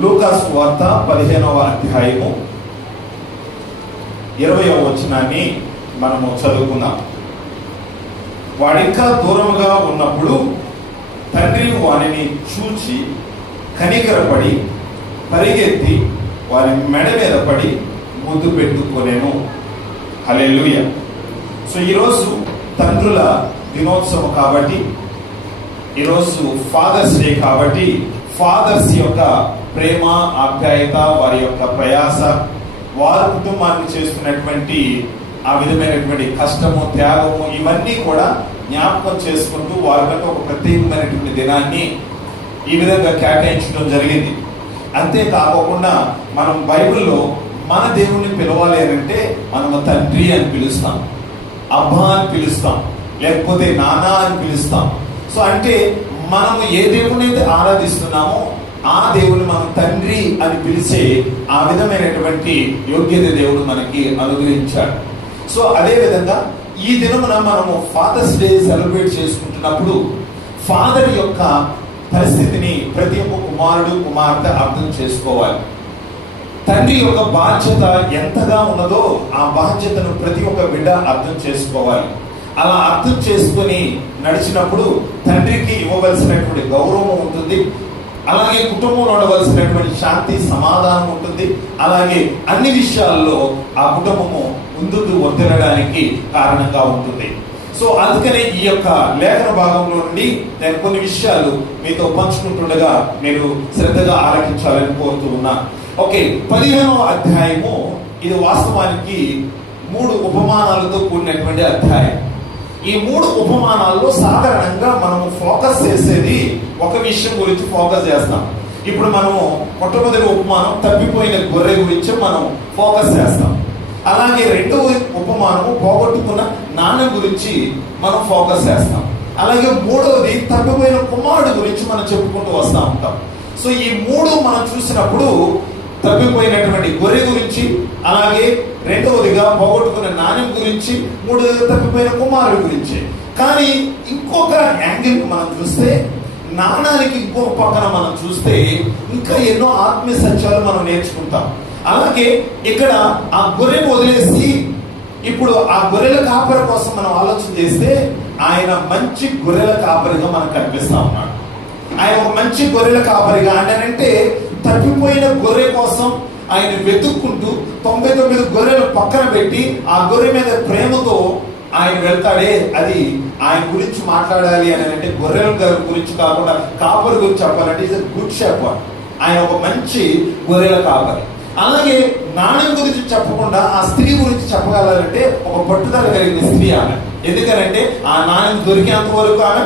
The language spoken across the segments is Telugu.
లూకా సువార్త 15వ అధ్యాయము 20వ వచనాన్ని మనము చదువుకుందాం. వాడింకా దూరముగా ఉన్నప్పుడు తండ్రి వారిని చూచి కనికరపడి పరిగెత్తి వారి మెడ మీద పడి ముద్దు పెట్టుకొనెను. హల్లెలూయా. సో ఈరోజు తండ్రుల దినోత్సవం కాబట్టి, ఈరోజు ఫాదర్స్ డే కాబట్టి, ఫాదర్స్ యొక్క ప్రేమ, ఆప్యాయత, వారి యొక్క ప్రయాస, వారి కుటుంబానికి చేస్తున్నటువంటి ఆ విధమైనటువంటి కష్టము, త్యాగము, ఇవన్నీ కూడా జ్ఞాపకం చేసుకుంటూ వారికంటే ఒక ప్రత్యేకమైనటువంటి దినాన్ని ఈ విధంగా కేటాయించడం జరిగింది. అంతేకాకుండా మనం బైబిల్లో మన దేవుణ్ణి పిలవాలి అంటే మనము తండ్రి అని పిలుస్తాం, అబ్బా అని పిలుస్తాం, లేకపోతే నాన్న అని పిలుస్తాం. సో అంటే మనము ఏ దేవుని అయితే ఆరాధిస్తున్నామో ఆ దేవుని మనం తండ్రి అని పిలిచే ఆ విధమైనటువంటి యోగ్యత దేవుడు మనకి అనుగ్రహించాడు. సో అదే విధంగా ఈ దినమున మనము ఫాదర్స్ డే సెలబ్రేట్ చేసుకుంటున్నప్పుడు ఫాదర్ యొక్క పరిస్థితిని ప్రతి ఒక్క కుమారుడు, కుమార్తె అర్థం చేసుకోవాలి. తండ్రి యొక్క బాధ్యత ఎంతగా ఉన్నదో ఆ బాధ్యతను ప్రతి ఒక్క బిడ్డ అర్థం చేసుకోవాలి. అలా అర్థం చేసుకుని నడిచినప్పుడు తండ్రికి ఇవ్వవలసినటువంటి గౌరవం ఉంటుంది, అలాగే కుటుంబంలో ఉండవలసినటువంటి శాంతి, సమాధానం ఉంటుంది, అలాగే అన్ని విషయాల్లో ఆ కుటుంబము ముందుకు వదిలడానికి కారణంగా ఉంటుంది. సో అందుకనే ఈ యొక్క లేఖన భాగంలో నుండి నేను కొన్ని విషయాలు మీతో పంచుకుంటుండగా మీరు శ్రద్ధగా ఆలకించాలని కోరుతూ ఉన్నా. ఓకే, 15వ అధ్యాయము ఇది వాస్తవానికి 3 ఉపమానాలతో కూడినటువంటి అధ్యాయం. ఈ 3 ఉపమానాల్లో సాధారణంగా మనము ఫోకస్ చేసేది ఒక విషయం గురించి ఫోకస్ చేస్తాం. ఇప్పుడు మనము మొట్టమొదటి ఉపమానం తప్పిపోయిన గొర్రె గురించి మనం ఫోకస్ చేస్తాం. అలాగే రెండవ ఉపమానము పోగొట్టుకున్న నాన్న గురించి మనం ఫోకస్ చేస్తాం. అలాగే మూడవది తప్పిపోయిన కుమారుడు గురించి మనం చెప్పుకుంటూ వస్తూ ఉంటాం. సో ఈ 3 మనం చూసినప్పుడు తప్పిపోయినటువంటి గొర్రె గురించి, అలాగే రెండవదిగా పోగొట్టుకున్న నాణ్యం గురించి, మూడవదిగా తప్పిపోయిన కుమారుడు గురించి. కానీ ఇంకొక యాంగిల్ మనం చూస్తే, నాణానికి ఇంకొక పక్కన మనం చూస్తే ఇంకా ఎన్నో ఆత్మీయ సత్యాలు మనం నేర్చుకుంటాం. అలాగే ఇక్కడ ఆ గొర్రెను వదిలేసి ఇప్పుడు ఆ గొర్రెల కాపరి కోసం మనం ఆలోచన చేస్తే ఆయన మంచి గొర్రెల కాపరిగా మనకు కనిపిస్తా ఉన్నాడు. ఆయన ఒక మంచి గొర్రెల కాపరిగా అంటే తప్పిపోయిన గొర్రె కోసం ఆయన వెతుక్కుంటూ 99 గొర్రెలు పక్కన పెట్టి ఆ గొర్రె మీద ప్రేమతో ఆయన వెళ్తాడే, అది ఆయన గురించి మాట్లాడాలి అని అంటే గొర్రెల గురించి కాకుండా కాపరి గురించి చెప్పాలంటే ఈజ్ గుడ్ షెపర్డ్. ఆయన ఒక మంచి గొర్రెల కాపరి. అలాగే నాణ్యం గురించి చెప్పకుండా ఆ స్త్రీ గురించి చెప్పగలంటే ఒక పట్టుదల కలిగిన స్త్రీ ఆమె. ఎందుకనంటే ఆ నాణ్యం దొరికేంత వరకు ఆమె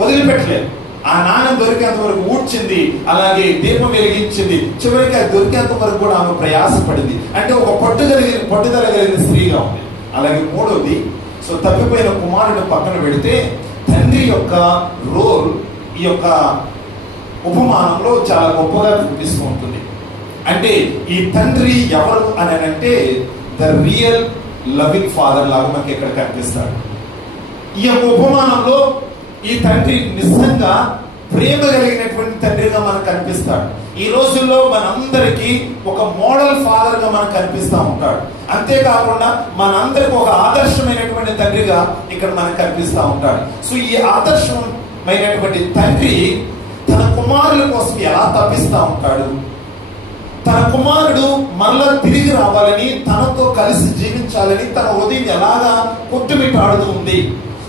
వదిలిపెట్టలేదు. ఆ నాణ్యం దొరికేంత వరకు ఊడ్చింది, అలాగే దీపం వెలిగించింది, చివరికి అది దొరికేంత వరకు కూడా ఆమె ప్రయాసపడింది. అంటే ఒక పట్టుదల కలిగిన స్త్రీగా ఉంది. అలాగే మూడోది, సో తప్పిపోయిన కుమారుడు పక్కన పెడితే తండ్రి యొక్క రోల్ ఈ యొక్క ఉపమానంలో చాలా గొప్పగా కనిపిస్తూ ఉంటుంది. అంటే ఈ తండ్రి ఎవరు అని అంటే ద రియల్ లవింగ్ ఫాదర్ లాగా మనకి ఇక్కడ కనిపిస్తాడు. ఈ యొక్క ఉపమానంలో ఈ తండ్రి నిజంగా ప్రేమ కలిగినటువంటి తండ్రిగా మనకు కనిపిస్తాడు. ఈ రోజుల్లో మనందరికీ ఒక మోడల్ ఫాదర్ గా మనకు కనిపిస్తూ ఉంటాడు. అంతేకాకుండా మనందరికి ఒక ఆదర్శమైనటువంటి తండ్రిగా ఇక్కడ మనకు కనిపిస్తూ ఉంటాడు. సో ఈ ఆదర్శమైనటువంటి తండ్రి తన కుమారుల కోసం ఎలా తప్పిస్తూ ఉంటాడు, తన కుమారుడు మరలా తిరిగి రావాలని, తనతో కలిసి జీవించాలని తన హృదయం ఎలాగా కొట్టుమిట్టాడుతూ ఉంది,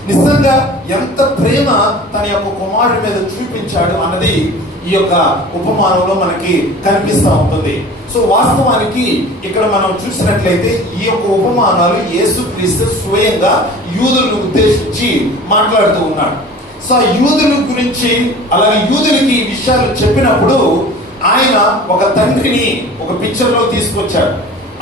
నిజంగా ఎంత ప్రేమ తన యొక్క కుమారుడి మీద చూపించాడు అన్నది ఈ యొక్క ఉపమానంలో మనకి కనిపిస్తూ ఉంటుంది. సో వాస్తవానికి ఇక్కడ మనం చూసినట్లయితే ఈ యొక్క ఉపమానాలు యేసుక్రీస్తు స్వయంగా యూదులను ఉద్దేశించి మాట్లాడుతూ ఉన్నాడు. సో ఆ యూదుల గురించి, అలాగే యూదులకి ఈ విషయాలు చెప్పినప్పుడు ఆయన ఒక తండ్రిని ఒక పిక్చర్ లో తీసుకొచ్చాడు.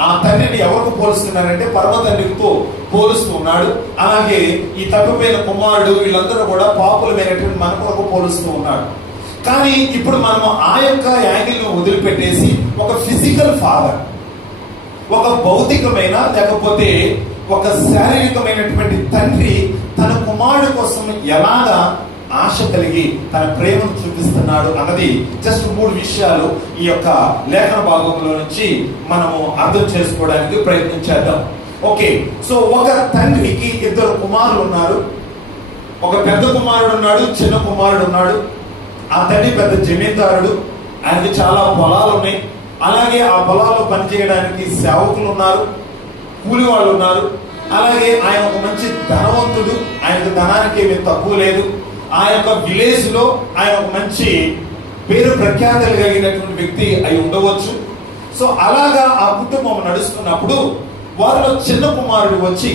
ఆ తండ్రిని ఎవరికి పోలుస్తున్నారంటే పరమ తండ్రితో పోలుస్తూ ఉన్నాడు. అలాగే ఈ తప్పిపోయిన కుమారుడు వీళ్ళందరూ కూడా పాపులమైనటువంటి మన కొరకు పోలుస్తూ ఉన్నాడు. కానీ ఇప్పుడు మనం ఆ యొక్క యాంగిల్ ను వదిలిపెట్టేసి ఒక ఫిజికల్ ఫాదర్, ఒక భౌతికమైన లేకపోతే ఒక శారీరకమైనటువంటి తండ్రి తన కుమారుడు కోసం ఎలాగా ఆశ కలిగి తన ప్రేమను చూపిస్తున్నాడు అన్నది జస్ట్ 3 విషయాలు ఈ యొక్క లేఖన భాగంలో నుంచి మనము అర్థం చేసుకోవడానికి ప్రయత్నం చేద్దాం. ఓకే, సో ఒక తండ్రికి 2 కుమారులు ఉన్నారు. ఒక పెద్ద కుమారుడు ఉన్నాడు, చిన్న కుమారుడు ఉన్నాడు. ఆ తండ్రి పెద్ద జమీందారుడు, ఆయనకి చాలా పొలాలు ఉన్నాయి. అలాగే ఆ పొలాల్లో పనిచేయడానికి సేవకులు ఉన్నారు, కూలి వాళ్ళు ఉన్నారు. అలాగే ఆయన ఒక మంచి ధనవంతుడు, ఆయనకు ధనానికి ఏమీ తక్కువ లేదు. ఆ యొక్క విలేజ్ లో ఆయన ఒక మంచి పేరు ప్రఖ్యాతలు కలిగినటువంటి వ్యక్తి అయి ఉండవచ్చు. సో అలాగా ఆ కుటుంబం నడుస్తున్నప్పుడు వారిలో చిన్న కుమారుడు వచ్చి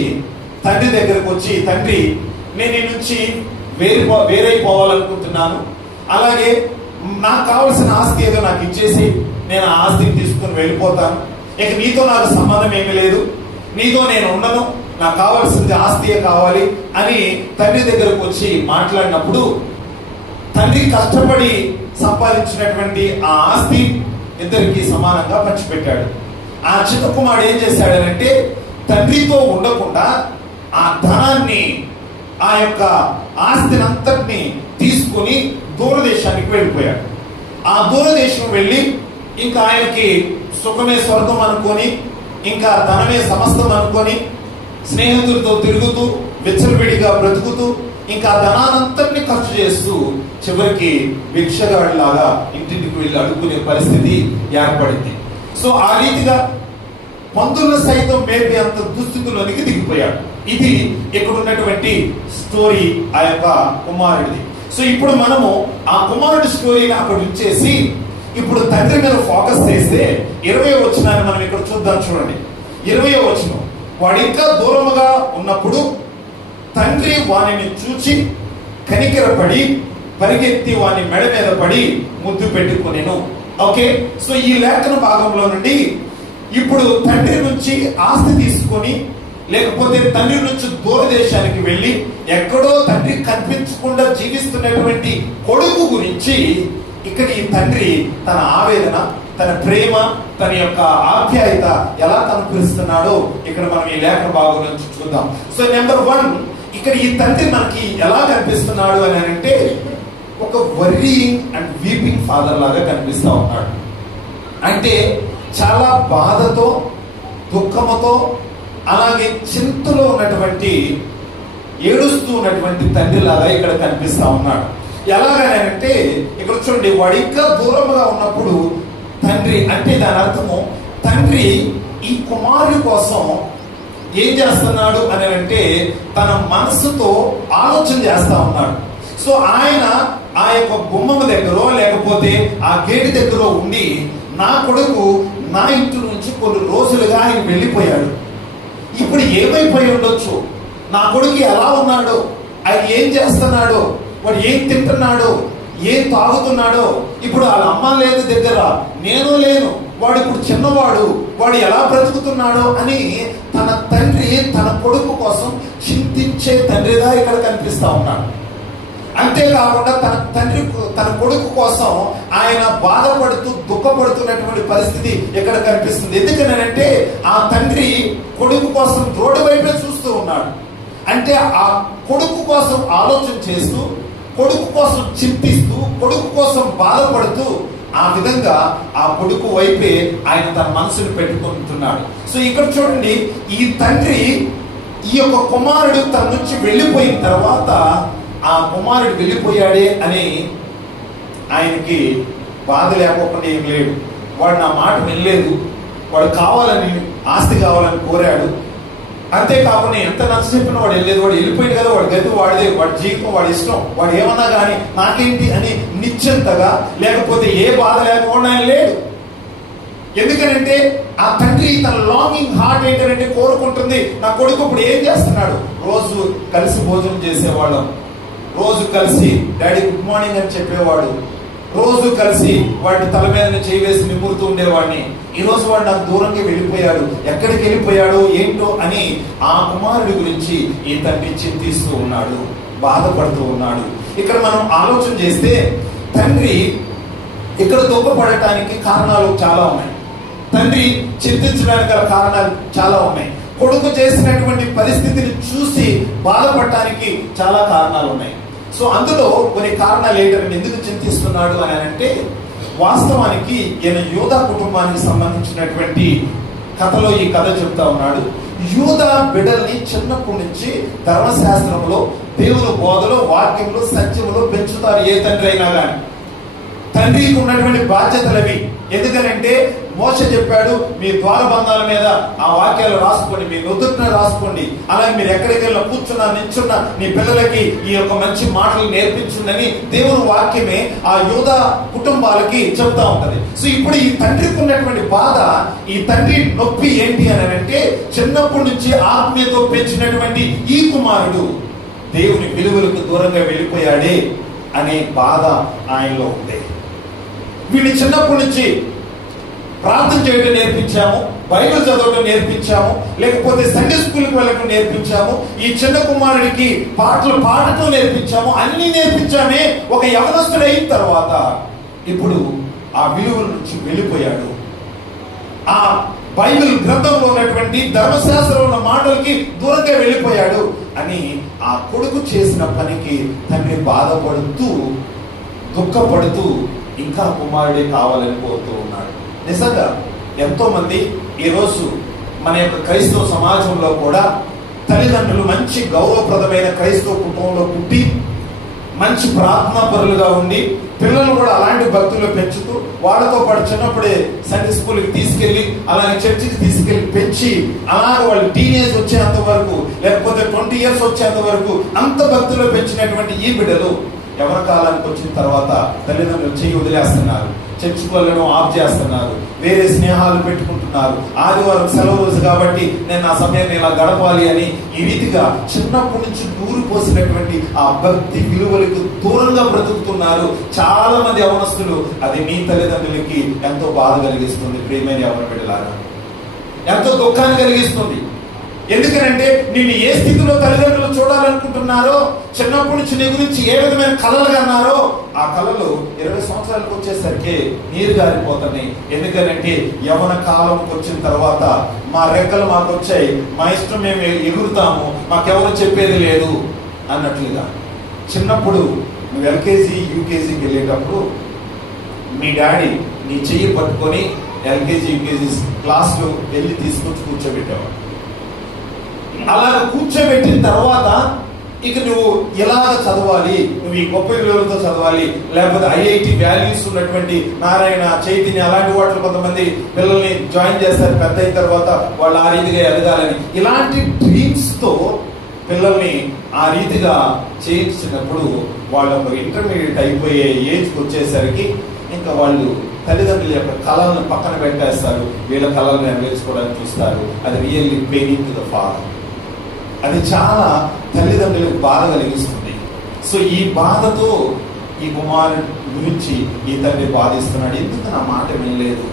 తండ్రి దగ్గరకు వచ్చి, తండ్రి నేను నీ నుంచి వేరైపోవాలనుకుంటున్నాను, అలాగే నాకు కావలసిన ఆస్తి ఏదో నాకు ఇచ్చేసి నేను ఆ ఆస్తిని తీసుకుని వెళ్ళిపోతాను, ఇక నీతో నాకు సంబంధం ఏమీ లేదు, నీతో నేను ఉండను, నాకు కావాల్సింది ఆస్తియే కావాలి అని తండ్రి దగ్గరకు వచ్చి మాట్లాడినప్పుడు తండ్రి కష్టపడి సంపాదించినటువంటి ఆ ఆస్తి ఇద్దరికి సమానంగా పంచిపెట్టాడు. ఆ చిన్న కుమారుడు ఏం చేశాడనంటే తండ్రితో ఉండకుండా ఆ ధనాన్ని, ఆ యొక్క ఆస్తిని అంతటిని తీసుకుని దూరదేశానికి వెళ్ళిపోయాడు. ఆ దూరదేశం వెళ్ళి ఇంకా ఆయనకి సుఖమే స్వర్గం అనుకొని, ఇంకా ధనమే సమస్తం అనుకొని, స్నేహితులతో తిరుగుతూ విచ్చలవిడిగా బ్రతుకుతూ ఇంకా ధనానంతటిని ఖర్చు చేస్తూ చివరికి భిక్షగాడిలాగా ఇంటింటికి వెళ్ళి అడుక్కునే పరిస్థితి ఏర్పడింది. సో ఆ రీతిగా పందులను సైతం మేపే అంత దుస్థితిలోనికి దిగిపోయాడు. ఇది ఇక్కడ ఉన్నటువంటి స్టోరీ ఆ యొక్క కుమారుడిది. సో ఇప్పుడు మనము ఆ కుమారుడి స్టోరీని అక్కడ ఉంచేసి ఇప్పుడు తండ్రి మీద ఫోకస్ చేస్తే 20వ వచనాన్ని మనం ఇక్కడ చూద్దాం. చూడండి, 20వ వచనం. వాడు ఇంకా దూరముగా ఉన్నప్పుడు తండ్రి వానిని చూచి కనికరపడి పరిగెత్తి వాని మెడ మీద పడి ముద్దు పెట్టుకునేను. ఓకే, సో ఈ లేఖన భాగంలో నుండి ఇప్పుడు తండ్రి నుంచి ఆస్తి తీసుకొని, లేకపోతే తండ్రి నుంచి దూరదేశానికి వెళ్ళి ఎక్కడో తండ్రి కనిపించకుండా జీవిస్తున్నటువంటి కొడుకు గురించి ఇక్కడ ఈ తండ్రి తన ఆవేదన, తన ప్రేమ, తన యొక్క ఆప్యాయత ఎలా కనిపిస్తున్నాడో ఇక్కడ మనం ఈ లేఖన భాగం నుంచి చూద్దాం. సో నెంబర్ 1, ఇక్కడ ఈ తండ్రి మనకి ఎలా కనిపిస్తున్నాడు అని అంటే ఒక వరీయింగ్ అండ్ వీపింగ్ ఫాదర్ లాగా కనిపిస్తా ఉన్నాడు. అంటే చాలా బాధతో, దుఃఖముతో, అలాగే చింతలో ఉన్నటువంటి, ఏడుస్తూ ఉన్నటువంటి తండ్రి లాగా ఇక్కడ కనిపిస్తా ఉన్నాడు. ఎలాగనంటే ఇక్కడ చూడండి, వాడు ఇంకా దూరంగా ఉన్నప్పుడు తండ్రి అంటే దాని అర్థము తండ్రి ఈ కుమారుడి కోసం ఏం చేస్తున్నాడు అని అంటే తన మనసుతో ఆలోచన చేస్తా ఉన్నాడు. సో ఆయన ఆ యొక్క గుమ్మం దగ్గర లేకపోతే ఆ గేటు దగ్గర ఉండి నా కొడుకు నా ఇంటి నుంచి కొన్ని రోజులుగా ఆయన వెళ్ళిపోయాడు, ఇప్పుడు ఏమైపోయి ఉండొచ్చు, నా కొడుకు ఎలా ఉన్నాడు, ఆయన ఏం చేస్తున్నాడు, వాడు ఏం తింటున్నాడు, ఏం తాగుతున్నాడో, ఇప్పుడు వాళ్ళ అమ్మ లేదు దగ్గర, నేను లేను, వాడు ఇప్పుడు చిన్నవాడు, వాడు ఎలా బ్రతుకుతున్నాడో అని తన తండ్రి తన కొడుకు కోసం చింతించే తండ్రిగా ఇక్కడ కనిపిస్తా ఉన్నాడు. అంతేకాకుండా తన కొడుకు కోసం ఆయన బాధపడుతూ దుఃఖపడుతున్నటువంటి పరిస్థితి ఇక్కడ కనిపిస్తుంది. ఎందుకనంటే ఆ తండ్రి కొడుకు కోసం రోడ్డు వైపే చూస్తూ ఉన్నాడు. అంటే ఆ కొడుకు కోసం ఆలోచన చేస్తూ, కొడుకు కోసం చింతిస్తూ, కొడుకు కోసం బాధపడుతూ ఆ విధంగా ఆ కొడుకు వైపే ఆయన తన మనసును పెట్టుకుంటున్నాడు. సో ఇక్కడ చూడండి, ఈ తండ్రి ఈ యొక్క కుమారుడు తన నుంచి వెళ్ళిపోయిన తర్వాత ఆ కుమారుడు వెళ్ళిపోయాడే అని ఆయనకి బాధ లేకపోకుండా ఏం లేడు. వాడు నా మాట వినలేదు, వాడు కావాలని, ఆస్తి కావాలని కోరాడు. అంతేకాకుండా ఎంత నచ్చ చెప్పినా వాడు వెళ్ళలేదు, వాడు వెళ్ళిపోయింది కదా, వాడి గతి వాడిదే, వాడి జీవితం వాడి ఇష్టం, వాడు ఏమన్నా కానీ నాకేంటి అని నిశ్చింతగా, లేకపోతే ఏ బాధ లేకుండా ఆయన లేడు. ఎందుకనంటే ఆ తండ్రి తన లాంగింగ్ హార్ట్ ఏంటంటే కోరుకుంటుంది, నా కొడుకు ఇప్పుడు ఏం చేస్తున్నాడు. రోజు కలిసి భోజనం చేసేవాళ్ళం, రోజు కలిసి డాడీ గుడ్ మార్నింగ్ అని చెప్పేవాడు, రోజు కలిసి వాడి తల మీద చేయి వేసి నిమురుతూ ఉండేవాడిని. ఈ రోజు వాడు నాకు దూరంగా వెళ్ళిపోయాడు, ఎక్కడికి వెళ్ళిపోయాడో ఏంటో అని ఆ కుమారుడి గురించి ఈ తండ్రి చింతిస్తూ ఉన్నాడు, బాధపడుతూ ఉన్నాడు. ఇక్కడ మనం ఆలోచన చేస్తే తండ్రి ఇక్కడ దుఃఖపడటానికి కారణాలు చాలా ఉన్నాయి, తండ్రి చింతించడానికి గల కారణాలు చాలా ఉన్నాయి, కొడుకు చేసినటువంటి పరిస్థితిని చూసి బాధపడటానికి చాలా కారణాలు ఉన్నాయి. సో అందులో కొన్ని కారణాలు ఏంటంటే ఎందుకు చింతిస్తున్నాడు అని అంటే, వాస్తవానికి ఈయన యూదా కుటుంబానికి సంబంధించినటువంటి కథలో ఈ కథ చెప్తా ఉన్నాడు. యూదా బిడ్డల్ని చిన్నప్పటి నుంచి ధర్మశాస్త్రంలో, దేవుని బోధలో, వాక్యంలో, సత్యంలో పెంచుతారు ఏ తండ్రి అయినా కానీ. తండ్రికి ఉన్నటువంటి బాధ్యతలు అవి. ఎందుకనంటే మోషే చెప్పాడు, మీ ద్వారబంధాల మీద ఆ వాక్యాలు రాసుకోండి, మీ నుదుటిన రాసుకోండి, అలాగే మీరు ఎక్కడికి వెళ్ళినా కూర్చున్నా నిల్చున్నా నీ పిల్లలకి ఈ యొక్క మంచి మాటలు నేర్పించుండని దేవుని వాక్యమే ఆ యూదా కుటుంబాలకి చెప్తా ఉంటది. సో ఇప్పుడు ఈ తండ్రికి ఉన్నటువంటి బాధ, ఈ తండ్రి నొప్పి ఏంటి అని అంటే, చిన్నప్పటి నుంచి ఆత్మీయతో పెంచినటువంటి ఈ కుమారుడు దేవుని విలువలకు దూరంగా వెళ్ళిపోయాడే అనే బాధ ఆయనలో ఉంది. వీడిని చిన్నప్పటి నుంచి ప్రార్థన చేయడం నేర్పించాము, బైబిల్ చదవడం నేర్పించాము, లేకపోతే సండే స్కూల్కి వెళ్ళడం నేర్పించాము, ఈ చిన్న కుమారుడికి పాటలు పాడటం నేర్పించాము, అన్ని నేర్పించామే. ఒక యవనస్తుడు అయిన తర్వాత ఇప్పుడు ఆ విలువల నుంచి వెళ్ళిపోయాడు. ఆ బైబిల్ గ్రంథంలో ఉన్నటువంటి ధర్మశాస్త్రంలో ఉన్న మాటలకి దూరంగా వెళ్ళిపోయాడు అని ఆ కొడుకు చేసిన పనికి తండ్రి బాధపడుతూ, దుఃఖపడుతూ ఇంకా కుమారుడే కావాలని కోరుతూ ఉన్నాడు. నిజంగా ఎంతో మంది ఈరోజు మన యొక్క క్రైస్తవ సమాజంలో కూడా తల్లిదండ్రులు మంచి గౌరవప్రదమైన క్రైస్తవ కుటుంబంలో పుట్టి మంచి ప్రార్థనాపరులుగా ఉండి పిల్లలు కూడా అలాంటి భక్తులు పెంచుతూ వాళ్ళతో పాటు చిన్నప్పుడే సండే స్కూల్కి తీసుకెళ్లి అలాగే చర్చికి తీసుకెళ్లి పెంచి అలాగే వాళ్ళు టీనేజ్ వచ్చేంత వరకు లేకపోతే 20 years వచ్చేంత వరకు అంత భక్తులు పెంచినటువంటి ఈ బిడ్డలు ఎవరి కాలానికి వచ్చిన తర్వాత తల్లిదండ్రులు చెయ్యి వదిలేస్తున్నారు, చర్చికి వెళ్ళడం ఆఫ్ చేస్తున్నారు, వేరే స్నేహాలు పెట్టుకుంటున్నారు, ఆదివారం సెలవు రోజు కాబట్టి నేను నా సమయాన్ని ఇలా గడపాలి అని ఈ రీతిగా చిన్నప్పటి నుంచి దూరి పోసినటువంటి ఆ భక్తి విలువలకు దూరంగా బ్రతుకుతున్నారు చాలా మంది యవనస్తులు. అది మీ తల్లిదండ్రులకి ఎంతో బాధ కలిగిస్తుంది. ప్రియమైన యవన బిడ్డలారా, ఎంతో దుఃఖాన్ని కలిగిస్తుంది. ఎందుకనంటే నిన్ను ఏ స్థితిలో తల్లిదండ్రులు చూడాలనుకుంటున్నారో, చిన్నప్పటి నుంచి నీ గురించి ఏ విధమైన కళలు అన్నారో ఆ కళలు 20 సంవత్సరాలకు వచ్చేసరికి నీరు గారిపోతున్నాయి. ఎందుకనంటే యవన కాలంకి వచ్చిన తర్వాత మా రెక్కలు మాకు వచ్చాయి, మా ఇష్టం మేము ఎగురుతాము, మాకెవరు చెప్పేది లేదు అన్నట్లుగా. చిన్నప్పుడు నువ్వు ఎల్కేజీ యూకేజీకి వెళ్ళేటప్పుడు మీ డాడీ నీ చెయ్యి పట్టుకొని ఎల్కేజీ యూకేజీ క్లాస్లో వెళ్ళి తీసుకొచ్చి కూర్చోబెట్టేవాడు. అలా కూర్చోబెట్టిన తర్వాత ఇక నువ్వు ఎలాగ చదవాలి, నువ్వు ఈ గొప్ప విలువలతో చదవాలి, లేకపోతే ఐఐటి వాల్యూస్ ఉన్నటువంటి నారాయణ, చైతన్య అలాంటి వాటిలో కొంతమంది పిల్లల్ని జాయిన్ చేస్తారు పెద్ద అయిన తర్వాత వాళ్ళు ఆ రీతిగా ఎదగాలని. ఇలాంటి డ్రీమ్స్ తో పిల్లల్ని ఆ రీతిగా చేయించినప్పుడు వాళ్ళు ఒక ఇంటర్మీడియట్ అయిపోయే ఏజ్కి వచ్చేసరికి ఇంకా వాళ్ళు తల్లిదండ్రుల యొక్క కళలను పక్కన పెట్టేస్తారు, వీళ్ళ కళలను నెరవేర్చుకోవడానికి చూస్తారు. అది really paining to the father. అది చాలా తల్లిదండ్రులకు బాధ కలిగిస్తుంది. సో ఈ బాధతో ఈ కుమారుడు గురించి ఈ తండ్రి బాధిస్తున్నాడు. ఎందుకు నా మాట వినలేదు,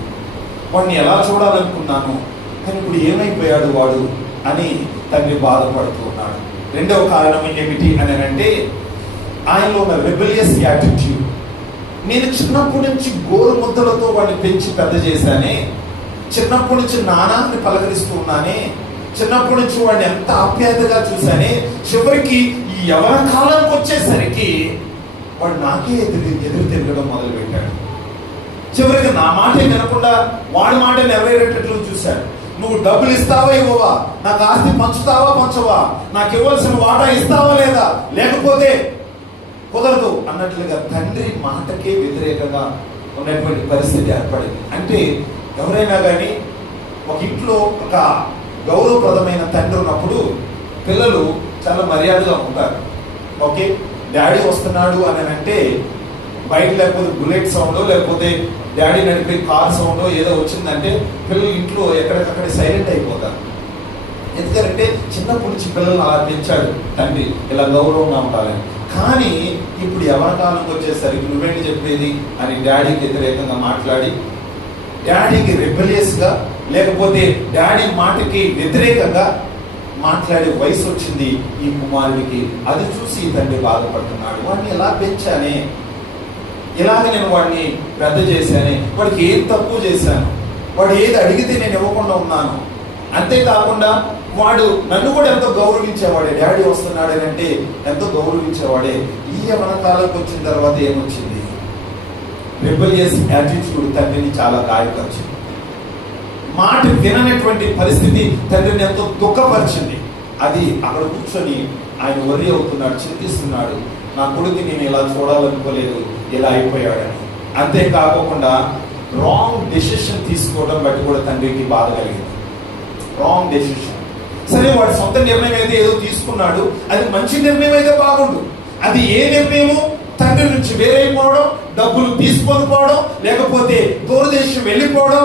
వాడిని ఎలా చూడాలనుకున్నాను కానీ ఇప్పుడు ఏమైపోయాడు వాడు అని తండ్రి బాధపడుతూ ఉన్నాడు. రెండవ కారణం ఏమిటి అని అంటే, ఆయనలో ఉన్న రెబెలియస్ యాటిట్యూడ్. నేను చిన్నప్పటి నుంచి గోరు ముద్దలతో వాడిని పెంచి పెద్ద చేశానే, చిన్నప్పటి నుంచి నానాన్ని పలకరిస్తూ ఉన్నానే, చిన్నప్పటి నుంచి వాడిని ఎంత ఆప్యాయతగా చూశానే, చివరికి ఈ యవన కాలానికి వచ్చేసరికి వాడు నాకే ఎదురు తిరగడం మొదలు పెట్టాడు. చివరికి నా మాట వినకుండా వాడి మాట నెరవేరేటట్లు చూశాడు. నువ్వు డబ్బులు ఇస్తావా ఇవ్వవా, నాకు ఆస్తి పంచుతావా పంచవా, నాకు ఇవ్వాల్సిన వాటా ఇస్తావా లేదా, లేకపోతే కుదరదు అన్నట్లుగా తండ్రి మాటకే వ్యతిరేకంగా ఉన్నటువంటి పరిస్థితి ఏర్పడింది. అంటే ఎవరైనా కానీ ఒక ఇంట్లో ఒక గౌరవప్రదమైన తండ్రి ఉన్నప్పుడు పిల్లలు చాలా మర్యాదగా ఉంటారు. ఓకే, డాడీ వస్తున్నాడు అని అంటే బయట లేకపోతే బుల్లెట్ సౌండ్ లేకపోతే డాడీ నడిపే కార్ సౌండ్ ఏదో వచ్చిందంటే పిల్లలు ఇంట్లో ఎక్కడికక్కడ సైలెంట్ అయిపోతారు. ఎందుకంటే చిన్నప్పటి నుంచి పిల్లల్ని అలా పెంచాడు తండ్రి, ఇలా గౌరవంగా ఉండాలని. కానీ ఇప్పుడు ఎవరి కాలంకి వచ్చేసరికి నువ్వేంటి చెప్పేది అని డాడీకి వ్యతిరేకంగా మాట్లాడి, డాడీకి రెబెలియస్ గా లేకపోతే డాడీ మాటకి వ్యతిరేకంగా మాట్లాడే వయసు వచ్చింది ఈ కుమారుడికి. అది చూసి తండ్రి బాధపడుతున్నాడు. వాడిని ఎలా పెంచానే, ఇలాగ నేను వాడిని పెద్ద చేశానే, వాడికి ఏం తక్కువ చేశాను, వాడు ఏది అడిగితే నేను ఇవ్వకుండా ఉన్నాను, అంతేకాకుండా వాడు నన్ను కూడా ఎంతో గౌరవించేవాడే, డాడీ వస్తున్నాడు అంటే ఎంతో గౌరవించేవాడే. ఈ యవ్వన కాలంకి వచ్చిన తర్వాత ఏమొచ్చింది? రెబెలియస్ యాటిట్యూడ్ తండ్రిని చాలా గాయపరిచింది. మాట విననటువంటి పరిస్థితి తండ్రిని ఎంతో దుఃఖపరిచింది. అది అక్కడ కూర్చొని ఆయన వర్రీ అవుతున్నాడు, చింతిస్తున్నాడు. నా కొడుకు నేను ఇలా చూడాలనుకోలేదు, ఇలా అయిపోయాడని. అంతేకాకుండా రాంగ్ డెసిషన్ తీసుకోవడం బట్టి కూడా తండ్రికి బాధ కలిగింది. Wrong decision. సరే, వాడు సొంత నిర్ణయం అయితే ఏదో తీసుకున్నాడు, అది మంచి నిర్ణయం అయితే బాగుండు. అది ఏ నిర్ణయము? తండ్రి నుంచి వేరైపోవడం, డబ్బులు తీసుకొని పోవడం, లేకపోతే దూరదేశం వెళ్ళిపోవడం,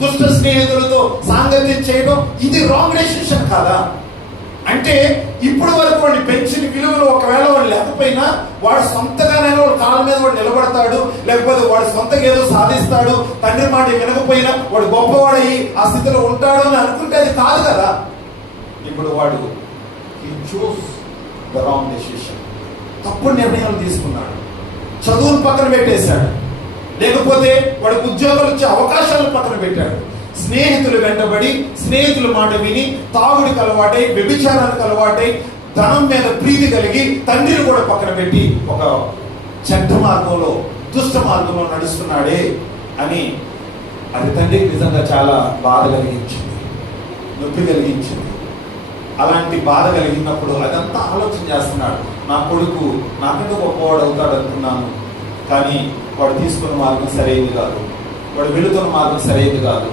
దుష్ట స్నేహితులతో సాంగత్యం చేయడం, ఇది రాంగ్ డెసిషన్ కాదా? అంటే ఇప్పుడు వరకు వాడిని పెంచిన విలువలు ఒకవేళ వాడు లేకపోయినా వాడు సొంతగానైనా వాడు కాళ్ళ మీద వాడు నిలబడతాడు, లేకపోతే వాడు సొంతగా ఏదో సాధిస్తాడు, తండ్రి మాట వినకపోయినా వాడు గొప్పవాడయి ఆ స్థితిలో ఉంటాడు అని అనుకుంటే అది కాదు కదా. ఇప్పుడు వాడు he chose the wrong decision. తప్పుడు నిర్ణయాలు తీసుకున్నాడు. చదువును పక్కన పెట్టేశాడు, లేకపోతే వాడికి ఉద్యోగాలు వచ్చే అవకాశాలను పక్కన పెట్టాడు. స్నేహితులు వెంటబడి, స్నేహితుల మాట విని తాగుడికి అలవాటై, వ్యభిచారానికి అలవాటై, ధనం మీద ప్రీతి కలిగి తండ్రిని కూడా పక్కన పెట్టి ఒక చెడ్డ మార్గంలో, దుష్ట మార్గంలో నడుస్తున్నాడే అని అది తండ్రికి నిజంగా చాలా బాధ కలిగించింది, నొప్పి కలిగించింది. అలాంటి బాధ కలిగినప్పుడు అదంతా ఆలోచన చేస్తున్నాడు. నా కొడుకు నాకంటే గొప్పవాడు అవుతాడు అనుకున్నాను, కానీ వాడు తీసుకున్న మార్గం సరైనది కాదు, వాడు వెళుతున్న మార్గం సరైనది కాదు,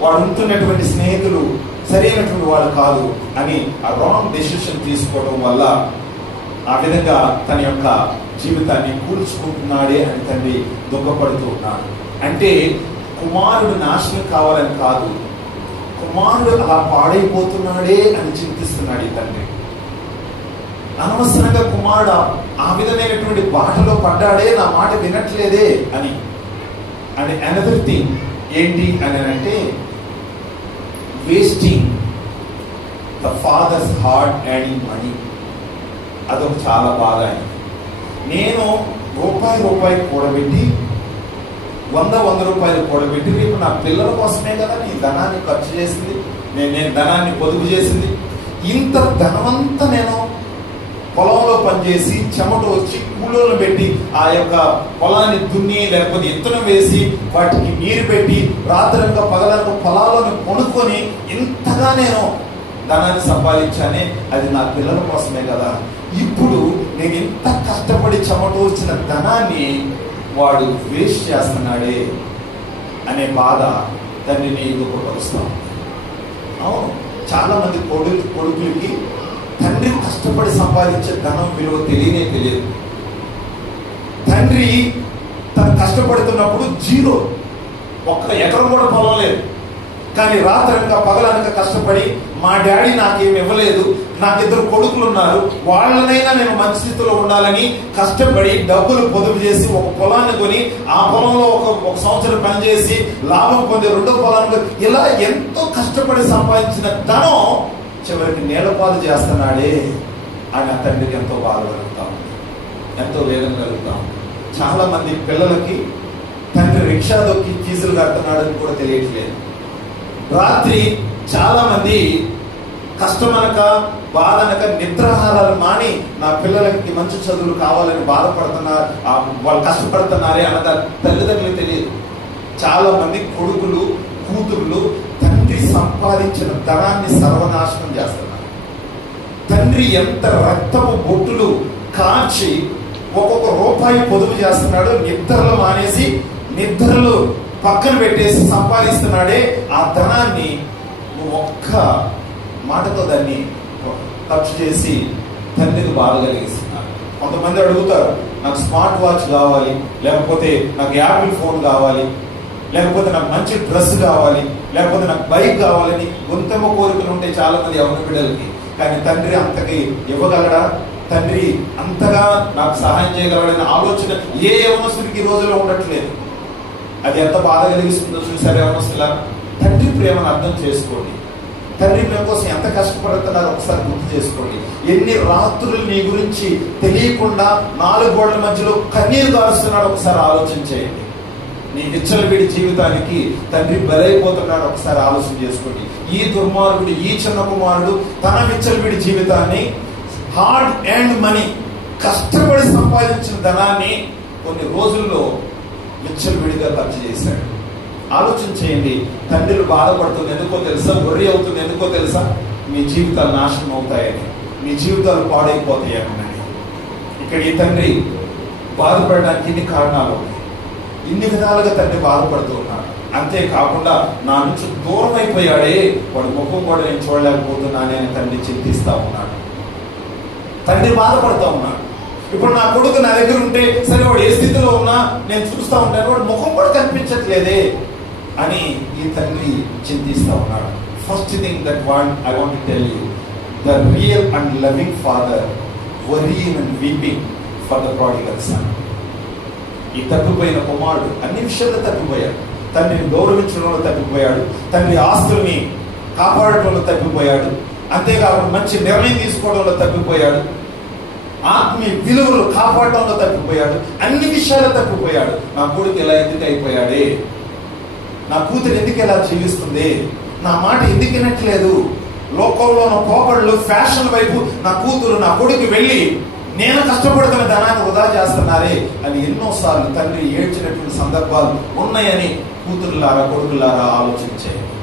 వాడు ఉంటున్నటువంటి స్నేహితులు సరైనటువంటి వాడు కాదు అని ఆ రాంగ్ డెసిషన్ తీసుకోవడం వల్ల ఆ విధంగా తన యొక్క జీవితాన్ని కూల్చుకుంటున్నాడే అని తండ్రి దుఃఖపడుతూ ఉన్నాడు. అంటే కుమారుడు నాశనం కావాలని కాదు, కుమారుడు అలా పాడైపోతున్నాడే అని చింతిస్తున్నాడు ఈ తండ్రి. అనవసరంగా కుమారుడు ఆ విధమైనటువంటి బాటలో పడ్డాడే, నా మాట వినట్లేదే అని. అండ్ అనదర్ థింగ్ ఏంటి అని అంటే wasting the father's hard earning money. అదొక చాలా బాధ అయింది. నేను రూపాయి కూడబెట్టి 100 రూపాయలు కూడబెట్టి రేపు నా పిల్లల కోసమే కదా నీ ధనాన్ని ఖర్చు చేసింది, నేను ధనాన్ని పొదుపు చేసింది. ఇంత ధనమంతా నేను పొలంలో పనిచేసి చెమట వచ్చి కూలీలను పెట్టి ఆ యొక్క పొలాన్ని దున్ని, లేకపోతే ఇత్తనం వేసి, వాటికి నీరు పెట్టి, రాత్రంగా పగలనక పొలాలను కొనుక్కొని ఇంతగా నేను ధనాన్ని సంపాదించానే, అది నా పిల్లల కోసమే కదా. ఇప్పుడు నేను ఇంత కష్టపడి చెమట వచ్చిన ధనాన్ని వాడు వేస్ట్ చేస్తున్నాడే అనే బాధ తండ్రిని దుఃఖపరుస్తాం. అవును, చాలా మంది కొడుకులకి తండ్రి కష్టపడి సంపాదించే ధనం విలువ తెలియదు. తండ్రి తను కష్టపడుతున్నప్పుడు 0, 1 ఎకరం కూడా పొలం లేదు, కానీ రాత్రనక పగలనక కష్టపడి మా డాడీ నాకేమి ఇవ్వలేదు, నాకు 2 కొడుకులు ఉన్నారు, వాళ్ళనైనా నేను మంచి స్థితిలో ఉండాలని కష్టపడి డబ్బులు పొదుపు చేసి ఒక పొలాన్ని కొని ఆ పొలంలో ఒక సంవత్సరం పనిచేసి లాభం పొంది 2వ పొలాన్ని, ఇలా ఎంతో కష్టపడి సంపాదించిన ధనం చివరికి నేలపాలు చేస్తున్నాడే అని ఆ తండ్రికి ఎంతో బాధ కలుగుతాం, ఎంతో వేదన కలుగుతాం. చాలా మంది పిల్లలకి తండ్రి రిక్షా దొక్కి ఫీజులు కడుతున్నాడని కూడా తెలియట్లేదు. రాత్రి చాలా మంది కష్టమనక బాధనక నిద్రాహారాలు మాని నా పిల్లలకి మంచి చదువులు కావాలని బాధపడుతున్నారు, వాళ్ళు కష్టపడుతున్నారే అన్నదా తల్లిదండ్రులకు తెలియదు. చాలా మంది కొడుకులు కూతుర్లు తండ్రి సంపాదించిన ధనాన్ని సర్వనాశనం చేస్తున్నారు. తండ్రి ఎంత రక్తపు బొట్టులు కాచి ఒక్కొక్క రూపాయి పొదుపు చేస్తున్నాడు, నిద్రలు మానేసి నిద్రలు పక్కన పెట్టేసి సంపాదిస్తున్నాడే, ఆ ధనాన్ని ఒక్క మాటతో దాన్ని ఖర్చు చేసి తండ్రికి బాధ కలిగిస్తున్నారు. కొంతమంది అడుగుతారు, నాకు స్మార్ట్ వాచ్ కావాలి, లేకపోతే నాకు యాపిల్ ఫోన్ కావాలి, లేకపోతే నాకు మంచి డ్రెస్ కావాలి, లేకపోతే నాకు బైక్ కావాలని గొంతెమ్మ కోరికలు ఉంటాయి చాలా మంది యవ్వన బిడ్డలకి. కానీ తండ్రి అంతకి ఇవ్వగలడా? తండ్రి అంతగా నాకు సహాయం చేయగలడనే ఆలోచన ఏ యవనస్తుడికి ఈ రోజుల్లో ఉండట్లేదు. అది ఎంత బాధ కలిగిస్తుందో చూసారు యవనస్తులా. తండ్రి ప్రేమను అర్థం చేసుకోండి. తండ్రి ప్రేమ కోసం ఎంత కష్టపడుతున్నారో ఒకసారి గుర్తు చేసుకోండి. ఎన్ని రాత్రులు నీ గురించి తెలియకుండా 4 గోడల మధ్యలో కన్నీరు కారుస్తున్నాడో ఒకసారి ఆలోచన చేయండి. నీ విచ్చలవిడి జీవితానికి తండ్రి బలైపోతున్నాడు. ఒకసారి ఆలోచన చేసుకోండి. ఈ దుర్మార్గుడు, ఈ చిన్న కుమారుడు తన విచ్చలవిడి జీవితాన్ని, హార్డ్ అండ్ మనీ, కష్టపడి సంపాదించిన ధనాన్ని కొన్ని రోజుల్లో విచ్చలవిడిగా ఖర్చు చేశాడు. ఆలోచన చేయండి. తండ్రులు బాధపడుతుంది ఎందుకో తెలుసా? worry అవుతుంది ఎందుకో తెలుసా? మీ జీవితాలు నాశనం అవుతాయని, మీ జీవితాలు పాడైపోతాయని. ఇక్కడ ఈ తండ్రి బాధపడడానికి ఇన్ని కారణాలు ఉన్నాయి. ఇన్ని విధాలుగా తండ్రి బాధపడుతూ ఉన్నాడు. అంతేకాకుండా నా నుంచి దూరం అయిపోయాడే, వాడు ముఖం కూడా నేను చూడలేకపోతున్నానే అని తండ్రి చింతిస్తా ఉన్నాడు. తండ్రి బాధపడుతూ ఉన్నాడు. ఇప్పుడు నా కొడుకు నా దగ్గర ఉంటే సరే, వాడు ఏ స్థితిలో ఉన్నా నేను చూస్తూ ఉంటాను, వాడు ముఖం కూడా కనిపించట్లేదే అని ఈ తండ్రి చింతిస్తూ ఉన్నాడు. First thing that I want to tell you, the real and loving father worrying and weeping for the prodigal son. ఈ తప్పిపోయిన కుమారుడు అన్ని విషయాల్లో తప్పిపోయాడు. తండ్రిని గౌరవించడంలో తప్పిపోయాడు, తండ్రి ఆస్తుల్ని కాపాడటంలో తప్పిపోయాడు, అంతేకాకుండా మంచి నిర్ణయం తీసుకోవడంలో తప్పిపోయాడు, ఆత్మీయ విలువలు కాపాడటంలో తప్పిపోయాడు, అన్ని విషయాల్లో తప్పిపోయాడు. నా కొడుకు ఇలా ఎందుకు అయిపోయాడే, నా కూతురు ఎందుకు ఇలా జీవిస్తుంది, నా మాట ఎందుకు వినట్లేదు, లోకంలో ఉన్న పోకళ్ళు ఫ్యాషన్ వైపు నా కూతురు నా కొడుకు వెళ్ళి నేను కష్టపడుతున్న ధనాన్ని వృధా చేస్తున్నారే అని ఎన్నోసార్లు తండ్రి ఏడ్చినటువంటి సందర్భాలు ఉన్నాయని కూతురులారా, కొడుకులారా ఆలోచించేయండి.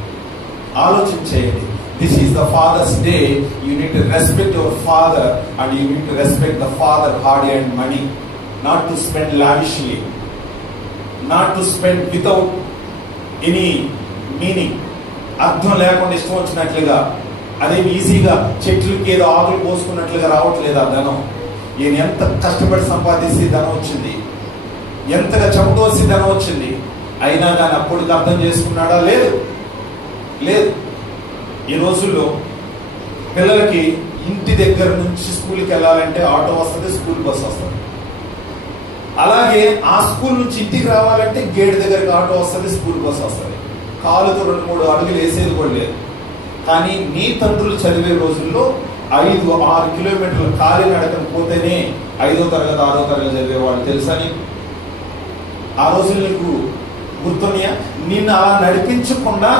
This is the father's day. You need to respect your father and you need to respect the father hard and money. Not to spend lavishly, not to spend without any meaning. అర్థం లేకుండా ఇష్టం వచ్చినట్లుగా, అదే ఈజీగా చెట్లకి ఏదో ఆకులు పోసుకున్నట్లుగా రావట్లేదు ఆ ధనం. ఈయన ఎంత కష్టపడి సంపాదించి ధనం వచ్చింది, ఎంతగా చెమటోసి ధనం వచ్చింది, అయినా కానీ అప్పటికి అర్థం చేసుకున్నాడా? లేదు. ఈ రోజుల్లో పిల్లలకి ఇంటి దగ్గర నుంచి స్కూల్కి వెళ్ళాలంటే ఆటో వస్తుంది, స్కూల్ బస్ వస్తుంది. అలాగే ఆ స్కూల్ నుంచి ఇంటికి రావాలంటే గేట్ దగ్గరికి ఆటో వస్తుంది, స్కూల్ బస్ వస్తుంది. కాలుతో 2-3 అడుగులు వేసేది కూడా లేదు. కానీ మీ తండ్రులు చదివే రోజుల్లో 5-6 కిలోమీటర్లు కాలి నడకని పోతేనే 5వ తరగతి 6వ తరగతి చదివేవాళ్ళు. తెలుసా నీకు? ఆ రోజులు నీకు గుర్తున్నాయా? నిన్ను అలా నడిపించకుండా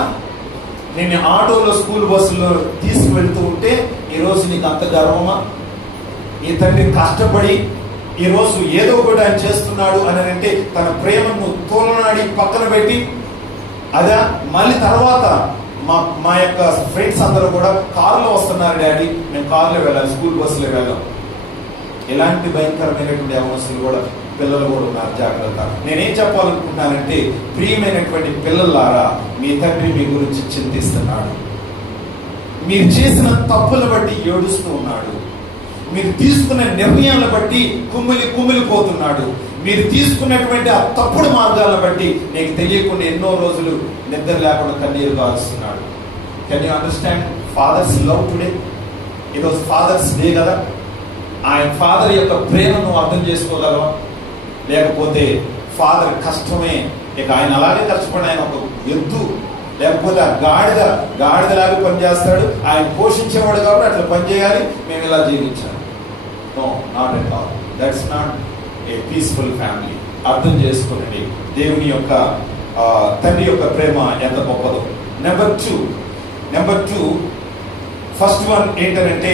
నేను ఆటోలో స్కూల్ బస్సులో తీసుకువెళ్తూ ఉంటే ఈరోజు నీకు అంత గర్వమా? ఈ తండ్రి కష్టపడి ఈరోజు ఏదో ఒకటి ఆయన చేస్తున్నాడు అని అంటే తన ప్రేమను తోలనాడి పక్కన పెట్టి అదా మళ్ళీ తర్వాత మా యొక్క ఫ్రెండ్స్ అందరూ కూడా కారులో వస్తున్నారు డాడీ, మేము కారులో వెళ్ళాలి, స్కూల్ బస్సులో వెళ్ళాం. ఇలాంటి భయంకరమైనటువంటి అవసరాలు కూడా పిల్లలు కూడా ఉన్నారు. జాగ్రత్త. నేనేం చెప్పాలనుకుంటున్నానంటే, ప్రియమైనటువంటి పిల్లలారా, మీ తండ్రి మీ గురించి చింతిస్తున్నాడు. మీరు చేసిన తప్పులను బట్టి ఏడుస్తూ ఉన్నాడు. మీరు తీసుకున్న నిర్ణయాలను బట్టి కుమిలిపోతున్నాడు. మీరు తీసుకున్నటువంటి ఆ తప్పుడు మార్గాలను బట్టి నీకు తెలియకుండా ఎన్నో రోజులు నిద్ర లేకుండా కన్నీరు కారుస్తున్నాడు. Can you understand father's love today? ఈరోజు ఫాదర్స్ డే కదా. ఆయన ఫాదర్ యొక్క ప్రేమను అర్థం చేసుకోగలవా? లేకపోతే ఫాదర్ కష్టమే, ఇక ఆయన అలాగే కష్టపడి ఆయన ఒక ఎద్దు, లేకపోతే ఆ గాడిదలాగా పనిచేస్తాడు, ఆయన పోషించేవాడు కాబట్టి అట్లా పనిచేయాలి, మేము ఇలా జీవించాలి. No, not at all. That's not a peaceful family. అర్థం చేసుకోండి దేవుని యొక్క తండ్రి యొక్క ప్రేమ ఎంత గొప్పదో. నెంబర్ టూ ఫస్ట్ వన్ ఏంటంటే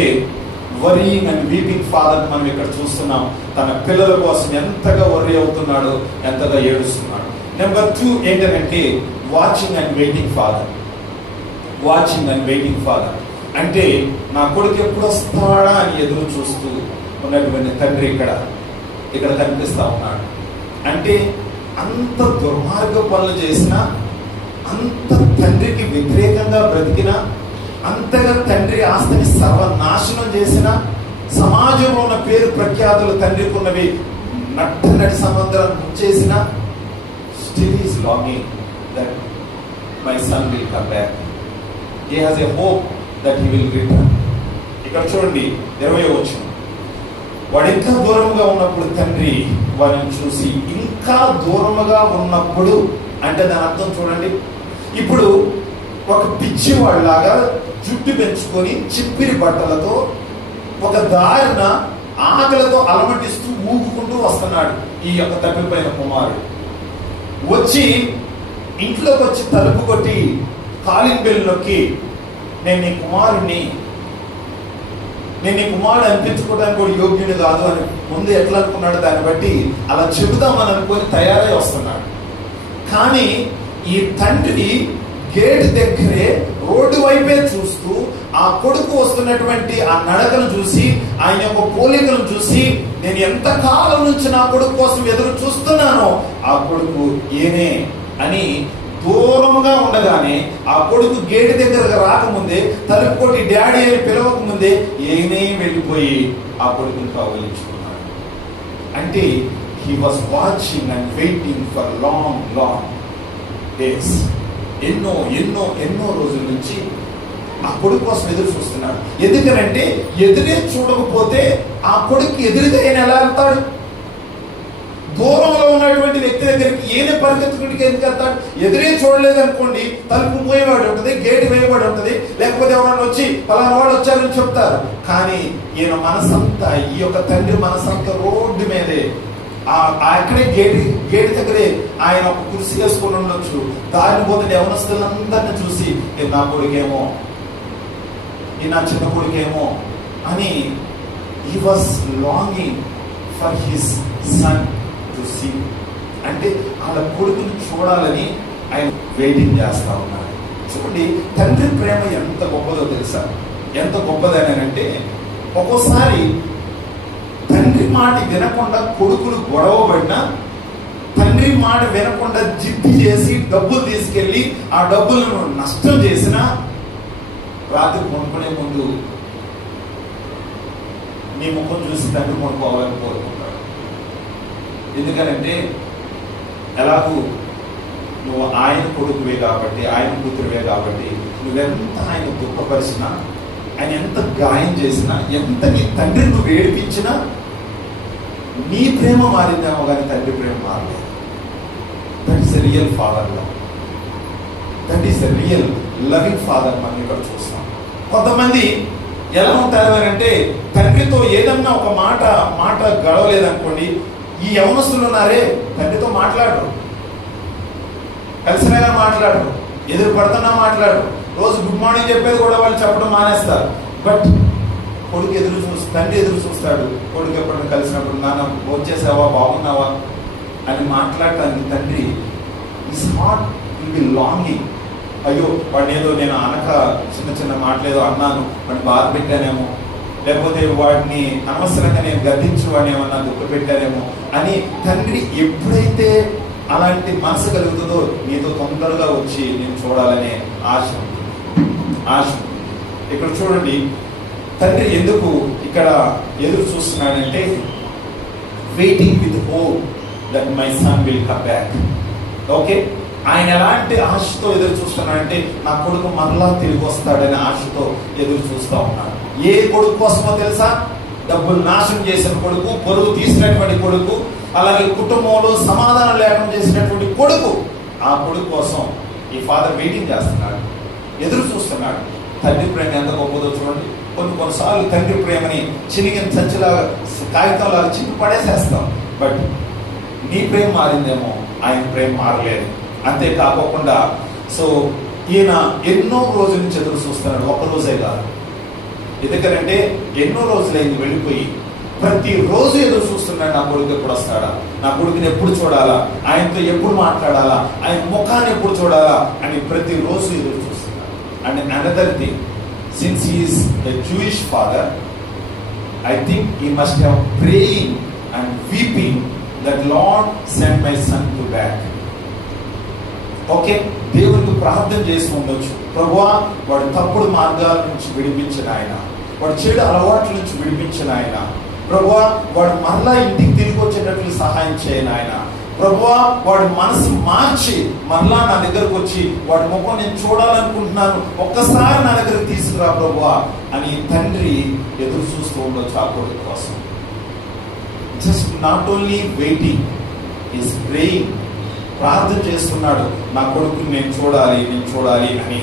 వరీయింగ్ అండ్ వీపింగ్ ఫాదర్. మనం ఇక్కడ చూస్తున్నాం తన పిల్లల కోసం ఎంతగా వరీ అవుతున్నాడు, ఎంతగా ఏడుస్తున్నాడు. నెంబర్ 2 ఏంటంటే వాచింగ్ అండ్ వెయిటింగ్ ఫాదర్. అంటే నా కొడుకు ఎప్పుడు వస్తాడా అని ఎదురు చూస్తూ ఉన్నటువంటి తండ్రి ఇక్కడ కనిపిస్తా ఉన్నాడు. అంటే అంత దుర్మార్గ పనులు చేసినా, అంత తండ్రికి వ్యతిరేకంగా బ్రతికినా, అంతగా తండ్రి ఆస్తిని సర్వనాశనం చేసిన, సమాజంలో ఉన్న పేరు ప్రఖ్యాతులు తండ్రికి ఉన్నవి నట్టి సముద్రం చేసిన, still is longing that my son will come back. He has a hope that he will return. ఇక్కడ చూడండి 20వ వచనం. వాడు ఇంకా దూరంగా ఉన్నప్పుడు తండ్రి వాడిని చూసి, ఇంకా దూరంగా ఉన్నప్పుడు అంటే దాని అర్థం చూడండి, ఇప్పుడు ఒక పిచ్చివాళ్ళలాగా జుట్టు పెంచుకొని చిప్పిరి బట్టలతో ఒక దారిన ఆకలితో అలమటిస్తూ ఊగుకుంటూ వస్తున్నాడు ఈ యొక్క తప్పిపోయిన కుమారుడు. వచ్చి ఇంట్లోకి వచ్చి తలుపు కొట్టి కాలింగ్ బెల్ నొక్కి నేను నీ కుమారుణ్ణి అనిపించుకోవడానికి కూడా యోగ్యుడు కాదు అని ముందు ఎట్లా అనుకున్నాడు, దాన్ని బట్టి అలా చెబుదామని అనుకొని తయారై వస్తున్నాడు. కానీ ఈ తండ్రి గేట్ దగ్గరే రోడ్డు వైపే చూస్తూ ఆ కొడుకు వస్తున్నటువంటి ఆ నడకను చూసి, ఆయన యొక్క పోలికను చూసి, నేను ఎంత కాలం నుంచి నా కొడుకు కోసం ఎదురు చూస్తున్నానో ఆ కొడుకు ఏనే అని దూరంగా ఉండగానే, ఆ కొడుకు గేటు దగ్గరకు రాకముందే, తలుపు కొట్టి డాడీ అని పిలవక ముందే ఏనే వెళ్ళిపోయి ఆ కొడుకుని కౌగిలించుకున్నాడు. అంటే he was watching and waiting for long days. ఎన్నో రోజుల నుంచి ఆ కొడుకు కోసం ఎదురు చూస్తున్నాడు. ఎందుకనంటే ఎదురే చూడకపోతే ఆ కొడుకు ఎదురుగా ఆయన ఎలా వెళ్తాడు? దూరంలో ఉన్నటువంటి వ్యక్తి దగ్గరికి ఏనే పరిగెత్తుకుంటే ఎందుకు వెళ్తాడు? ఎదురే చూడలేదు అనుకోండి, తలుపు మూయబడి ఉంటుంది, గేటు వేయబడి ఉంటుంది, లేకపోతే ఎవరైనా వచ్చి పలానా వాళ్ళు వచ్చారని చెప్తారు. కానీ ఈయన మనసంతా, ఈ యొక్క తండ్రి మనసంతా రోడ్డు మీదే, అక్కడే గేటు దగ్గరే ఆయన ఒక కుర్చీ వేసుకుని ఉండొచ్చు. దారిని పోతే యవనస్తులందరినీ చూసి నా కొడుకేమో, ఈ నా చిన్న కొడుకేమో అని he was longing for his son to see. అంటే వాళ్ళ కొడుకుని చూడాలని ఆయన వెయిటింగ్ చేస్తా ఉన్నారు. చూడండి, తండ్రి ప్రేమ ఎంత గొప్పదో తెలుసా? ఎంత గొప్పదనంటే, ఒక్కోసారి తండ్రి మాట వినకుండా కొడుకులు గొడవబడినా, తండ్రి మాట వినకుండా జిద్దు చేసి డబ్బులు తీసుకెళ్లి ఆ డబ్బులను నష్టం చేసినా, రాత్రి కొనుక్కునే ముందు నీ ముఖం చూసి తండ్రి కొనుక్కోవాలని కోరుకుంటాడు. ఎందుకనంటే ఎలాగూ నువ్వు ఆయన కొడుకువే కాబట్టి, ఆయన కూతురువే కాబట్టి, నువ్వెంత ఆయన దుఃఖపరిచినా, ఆయన ఎంత గాయం చేసినా, ఎంత నీ తండ్రిని నువ్వు ఏడిపించినా, నీ ప్రేమ మారిందేమో కానీ తండ్రి ప్రేమ మారలేదు. That is a real father love. That is a real loving father మనం ఇక్కడ చూస్తాం. కొంతమంది ఎలా ఉంటారు అంటే, తండ్రితో ఏదన్నా ఒక మాట గడవలేదనుకోండి, ఈ యవనస్తులు ఉన్నారే తండ్రితో మాట్లాడరు, కలిసినగా మాట్లాడరు, ఎదురు పడుతున్నా మాట్లాడరు, రోజు గుడ్ మార్నింగ్ చెప్పేది కూడా వాళ్ళు చెప్పడం మానేస్తారు. బట్ కొడుకు తండ్రి ఎదురు చూస్తాడు. కొడుకు ఎప్పుడైనా కలిసినప్పుడు, నాన్న వచ్చేసావా, బాగున్నావా అని మాట్లాడటానికి తండ్రి is heart will be longing. అయ్యో వాడిని ఏదో నేను అనక చిన్న మాటలేదో అన్నాను, వాడిని బాధ పెట్టానేమో, లేకపోతే వాడిని అనవసరంగా నేను గద్దించి వాడిని ఏమన్నా దుఃఖ పెట్టానేమో అని తండ్రి ఎప్పుడైతే అలాంటి మనసు కలుగుతుందో, నీతో తొందరగా వచ్చి నేను చూడాలనే ఆశ. ఇక్కడ చూడండి, తండ్రి ఎందుకు ఇక్కడ ఎదురు చూస్తున్నాడంటే, waiting with hope that my son will come back. Okay, ఆయన ఎలాంటి ఆశతో ఎదురు చూస్తున్నాడంటే, నా కొడుకు మరలా తిరిగి వస్తాడనే ఆశతో ఎదురు చూస్తూ ఉన్నాడు. ఏ కొడుకు కోసమో తెలుసా? డబ్బులు నాశనం చేసిన కొడుకు, పొరుగు తీసినటువంటి కొడుకు, అలాగే కుటుంబంలో సమాధానం లేకుండా చేసినటువంటి కొడుకు, ఆ కొడుకు కోసం ఈ ఫాదర్ వెయిటింగ్ చేస్తున్నాడు, ఎదురు చూస్తున్నాడు. తండ్రి ప్రేమ ఎంత గొప్పదో చూడండి. కొన్నిసార్లు తండ్రి ప్రేమని చినిగిన సంచిలాగా, కాగితంలాగా చిన్ని పడేసేస్తాం. బట్ నీ ప్రేమ మారిందేమో, ఆయన ప్రేమ మారలేదు. అంతేకాకుండా సో ఈయన ఎన్నో రోజుల నుంచి ఎదురు చూస్తున్నాడు, ఒక రోజే కాదు. ఎందుకంటే ఎన్నో రోజులైంది వెళ్ళిపోయి, ప్రతిరోజు ఎదురు చూస్తున్నాడు, నా కొడుకు ఎప్పుడు వస్తాడా, నా కొడుకుని ఎప్పుడు చూడాలా, ఆయనతో ఎప్పుడు మాట్లాడాలా, ఆయన ముఖాన్ని ఎప్పుడు చూడాలా అని ప్రతిరోజు ఎదురు చూస్తున్నాడు. And another thing, since he is a Jewish father, I think he must have praying and weeping that Lord send my son to back. Okay, దేవునికి ప్రార్థన చేసి ఉండొచ్చు, ప్రభువా వాడు తప్పుడు మార్గాల నుంచి విడిపించిన ఆయన, వాడు చెడు అలవాట్ల నుంచి విడిపించిన ఆయన, ప్రభువా వాడు మరలా ఇంటికి తిరిగి వచ్చేటట్లు సహాయం చేయను ఆయన, ప్రభువా వాడు మనసు మార్చి మరలా నా దగ్గరకు వచ్చి వాడి ముఖం నేను చూడాలనుకుంటున్నాను, ఒక్కసారి నా దగ్గరకు తీసుకురా ప్రభువా అని తండ్రి ఎదురు చూస్తూ ఉండొచ్చు ఆ కొడుకు కోసం. Just not only waiting, is praying, ప్రార్థన చేస్తున్నాడు, నా కొడుకుని నేను చూడాలి అని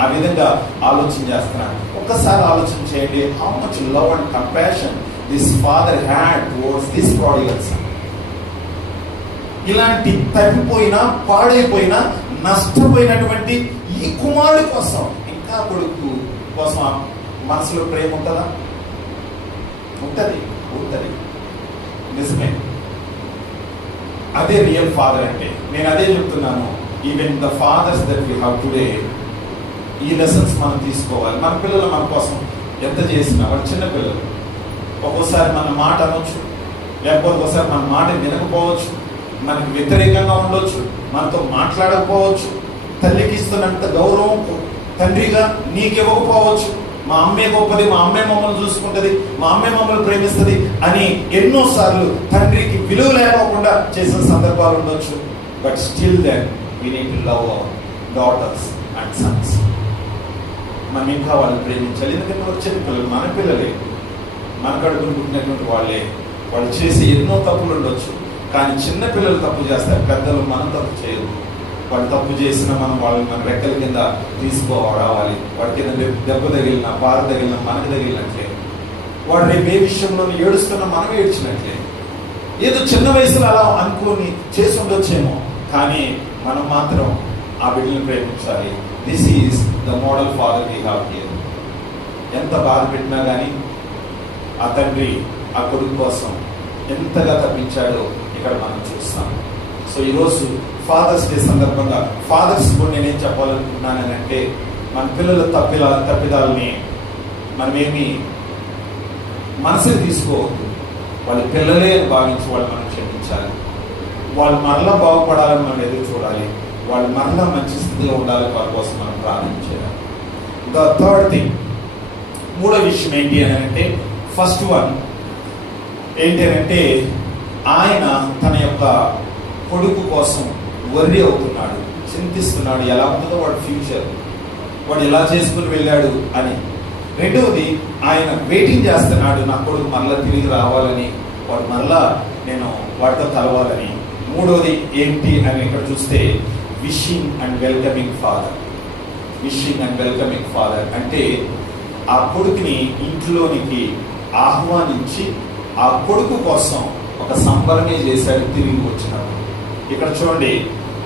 ఆ విధంగా ఆలోచన చేస్తున్నాడు. ఒక్కసారి ఆలోచన చేయండి, how much love and compassion this father had towards this prodigal sun. ఇలాంటి తప్పిపోయినా, పాడైపోయినా, నష్టపోయినటువంటి ఈ కుమారుడి కోసం, ఇంకా కొడుకు కోసం మనసులో ప్రేమ ఉంటుందా? ఉంటుంది. నిజమే. అదే రియల్ ఫాదర్ అంటే. నేను అదే చెప్తున్నాను. Even the fathers that we have today, ఈ లెసన్స్ మనం తీసుకోవాలి. మన పిల్లలు మన కోసం ఎంత చేసినా, వాళ్ళు చిన్న పిల్లలు, ఒక్కోసారి మన మాట అనొచ్చు, లేకపోతే ఒకసారి మన మాట వినకపోవచ్చు, మనకి వ్యతిరేకంగా ఉండొచ్చు, మనతో మాట్లాడకపోవచ్చు, తల్లికి ఇస్తున్నంత గౌరవం తండ్రిగా నీకు ఇవ్వకపోవచ్చు. మా అమ్మే గొప్పది, మా అమ్మే మమ్మల్ని చూసుకుంటుంది, మా అమ్మే మమ్మల్ని ప్రేమిస్తుంది అని ఎన్నోసార్లు తండ్రికి విలువ లేకుండా చేసిన సందర్భాలు ఉండొచ్చు. But still then we need to love our daughters and sons. మనం ఇంకా వాళ్ళని ప్రేమించాలి. ఎందుకంటే వచ్చే పిల్లలు మన పిల్లలే, మన కడుపును పుట్టినటువంటి వాళ్ళే. వాళ్ళు చేసే ఎన్నో తప్పులు ఉండొచ్చు, కానీ చిన్న పిల్లలు తప్పు చేస్తారు, పెద్దలు మనం తప్పు చేయరు. వాళ్ళు తప్పు చేసినా మనం వాళ్ళని మన రెక్కల కింద రావాలి. వాడి కింద దెబ్బ తగిలినా, బాధ తగిలినా మనకు తగిలినట్లే. వాడు రేపు ఏ విషయంలో ఏడుస్తున్నా మనం ఏడ్చినట్లే. ఏదో చిన్న వయసులో అలా అనుకుని చేసి ఉండొచ్చేమో, కానీ మనం మాత్రం ఆ బిడ్డలను ప్రేమించాలి. This is the model father we have here. ఎంత బాధ పెట్టినా కానీ ఆ తండ్రి ఆ కొడుకు కోసం ఎంతగా తప్పించాడో ఇక్కడ మనం చూస్తాం. సో ఈరోజు ఫాదర్స్ డే సందర్భంగా ఫాదర్స్ కూడా నేనేం చెప్పాలనుకుంటున్నాను అంటే, మన పిల్లల తప్పిదాలని మనమేమి మనసుని తీసుకోవద్దు. వాళ్ళ పిల్లలే అని భావించి వాళ్ళు మనం క్షమించాలి. వాళ్ళు మరలా బాగుపడాలని మనం ఎదురు చూడాలి. వాళ్ళు మరలా మంచి స్థితిలో ఉండాలని వాళ్ళ కోసం మనం ప్రార్థన చేయాలి. ద థర్డ్ థింగ్, మూడో విషయం ఏంటి అని అంటే, ఫస్ట్ వన్ ఏంటి అని అంటే, ఆయన తన యొక్క కొడుకు కోసం వర్రీ అవుతున్నాడు, చింతిస్తున్నాడు. ఎలా ఉంటుందో వాడి ఫ్యూచర్, వాడు ఎలా చేసుకుని వెళ్ళాడు అని. రెండవది, ఆయన వెయిటింగ్ చేస్తున్నాడు, నా కొడుకు మరలా తిరిగి రావాలని, వాడు మరలా నేను వాడితో కలవాలని. మూడవది ఏంటి అని ఇక్కడ చూస్తే, wishing and welcoming father. Wishing and welcoming father అంటే ఆ కొడుకుని ఇంట్లోనికి ఆహ్వానించి ఆ కొడుకు కోసం ఒక సంబరమే చేశాడు తిరిగి వచ్చినప్పుడు. ఇక్కడ చూడండి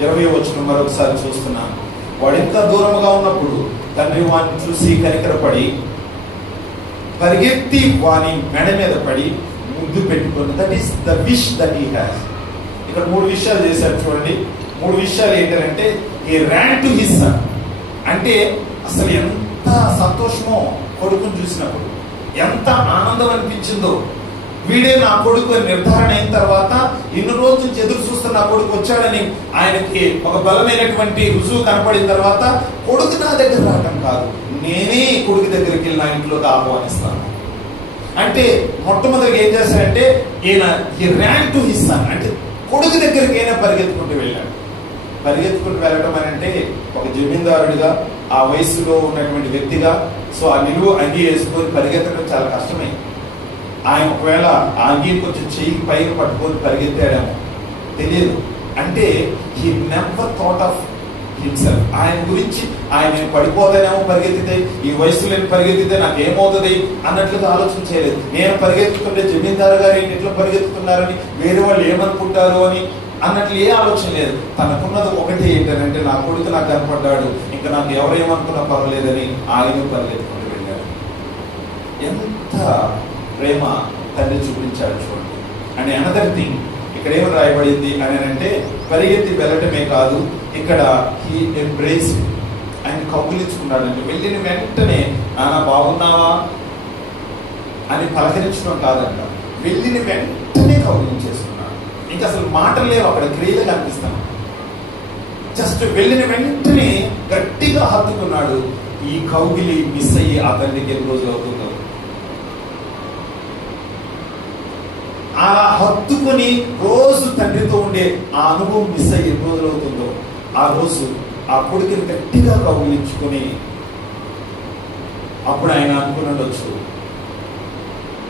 20వ వచనం మరొకసారి చూస్తున్నాను. వాడు ఎంత దూరంగా ఉన్నప్పుడు తండ్రి వాడిని చూసి కనికరపడి పరిగెత్తి వాని మెడ మీద పడి ముద్దు పెట్టుకుని, that is the wish that he has. ఇక్కడ 3 విషయాలు చేశారు చూడండి. 3 విషయాలు ఏంటంటే, he Ryan to his son. అంటే అసలు ఎంత సంతోషమో కొడుకుని చూసినప్పుడు, ఎంత ఆనందం అనిపించిందో. వీడే నా కొడుకు నిర్ధారణ అయిన తర్వాత, ఇన్ని రోజుల నుంచి ఎదురు చూస్తున్న నా కొడుకు వచ్చాడని ఆయనకి ఒక బలమైనటువంటి రుజువు కనపడిన తర్వాత, కొడుకు నా దగ్గర రావడం కాదు, నేనే కొడుకు దగ్గరికి వెళ్ళి నా ఇంట్లోకి ఆహ్వానిస్తాను అంటే, మొట్టమొదటిగా ఏం చేశాడంటే, ఈయన he Ryan to his son. అంటే కొడుకు దగ్గరికి అయినా పరిగెత్తుకుంటూ వెళ్ళాడు. పరిగెత్తుకుంటూ వెళ్ళడం అని అంటే, ఒక జమీందారుడిగా, ఆ వయసులో ఉన్నటువంటి వ్యక్తిగా, సో ఆ నిలువు అంగీ వేసుకొని పరిగెత్తడం చాలా కష్టమైంది. ఆయన ఒకవేళ ఆ అంగీ కొంచెం చెయ్యి పైన పట్టుకొని పరిగెత్తాడేమో తెలియదు. అంటే he never thought of himself. ఆయన గురించి ఆయన పడిపోతానేమో పరిగెత్తితే, ఈ వయసులో నేను పరిగెత్తితే నాకేమవుతుంది అన్నట్లుగా ఆలోచన చేయలేదు. నేను పరిగెత్తుకుంటే జమీందారు గారు ఎట్లా పరిగెత్తుతున్నారని, వేరే వాళ్ళు ఏమనుకుంటారు అని అన్నట్లు ఏ ఆలోచన లేదు. తనకున్నది ఒకటి ఏంటంటే, నా కొడుకు నాకు కనపడ్డాడు, ఇంకా నాకు ఎవరేమనుకున్నా పర్వాలేదని ఆయన పరిగెత్తుకుంటూ వెళ్ళాడు. ఎంత ప్రేమ తండ్రి చూపించాడు చూడండి. అండ్ అనదర్ థింగ్, ఇక్కడ ఏమి రాయబడింది అని అంటే, పరిగెత్తి వెళ్ళటమే కాదు, ఇక్కడ హీ ఎంబ్రేస్డ్, ఆయన కౌగిలించుకున్నాడు. అంటే వెళ్ళిన వెంటనే నాన్న బాగున్నావా అని పలకరించడం కాదంట, వెళ్ళిన వెంటనే కౌగిలించేసుకున్నాడు. ఇంకా అసలు మాటలు లేవు, అక్కడ క్రియలు కనిపిస్తాను. జస్ట్ వెళ్ళిన వెంటనే గట్టిగా హత్తుకున్నాడు. ఈ కౌగిలి మిస్ అయ్యి ఆ తండ్రికి ఎన్ని రోజులు అవుతుందో, ఆ హత్తుకుని రోజు తండ్రితో ఉండే ఆ అనుభవం మిస్ అయ్యి ఎన్ని రోజులు అవుతుందో, ఆ రోజు ఆ కొడుకుని గట్టిగా కౌగిలించుకొని అప్పుడు ఆయన అనుకున్నవచ్చు,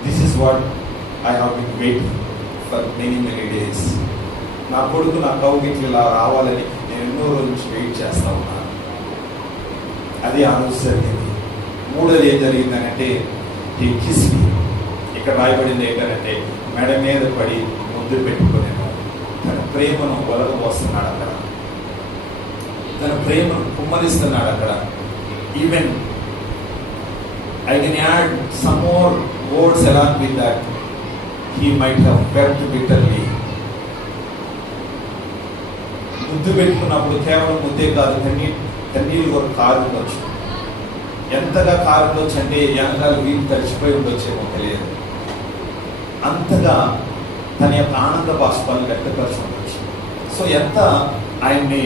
this is what I have been waiting for many days. నా కొడుకు నా కౌగిట్లు ఇలా రావాలని నేను ఎన్నో రోజుల నుంచి వెయిట్ చేస్తా ఉన్నాను. అది ఆ రోజు జరిగింది. మూడోది ఏం జరిగిందనంటే, ఈ కిస్. ఇక్కడ రాయబడింది ఏంటంటే, మెడ మీద పడి ముద్దు పెట్టుకునేను. ప్రేమను వలకపోస్తున్నాడు అక్కడ, తన ప్రేమను కుమ్మరిస్తున్నాడు అక్కడ. Even I can add some more words along with that. He might have wept bitterly. ముద్దు పెట్టుకున్నప్పుడు కేవలం ముద్దే కాదు, కన్నీళ్ళు కూడా కారుండొచ్చు. ఎంతగా కారుండొచ్చు అంటే వెనకాల వీలు తడిచిపోయి ఉండొచ్చేమో తెలియదు. అంతగా తన యొక్క ఆనంద బాష్పాలను వ్యక్తపరిచి ఉండొచ్చు. సో ఎంత ఆయన్ని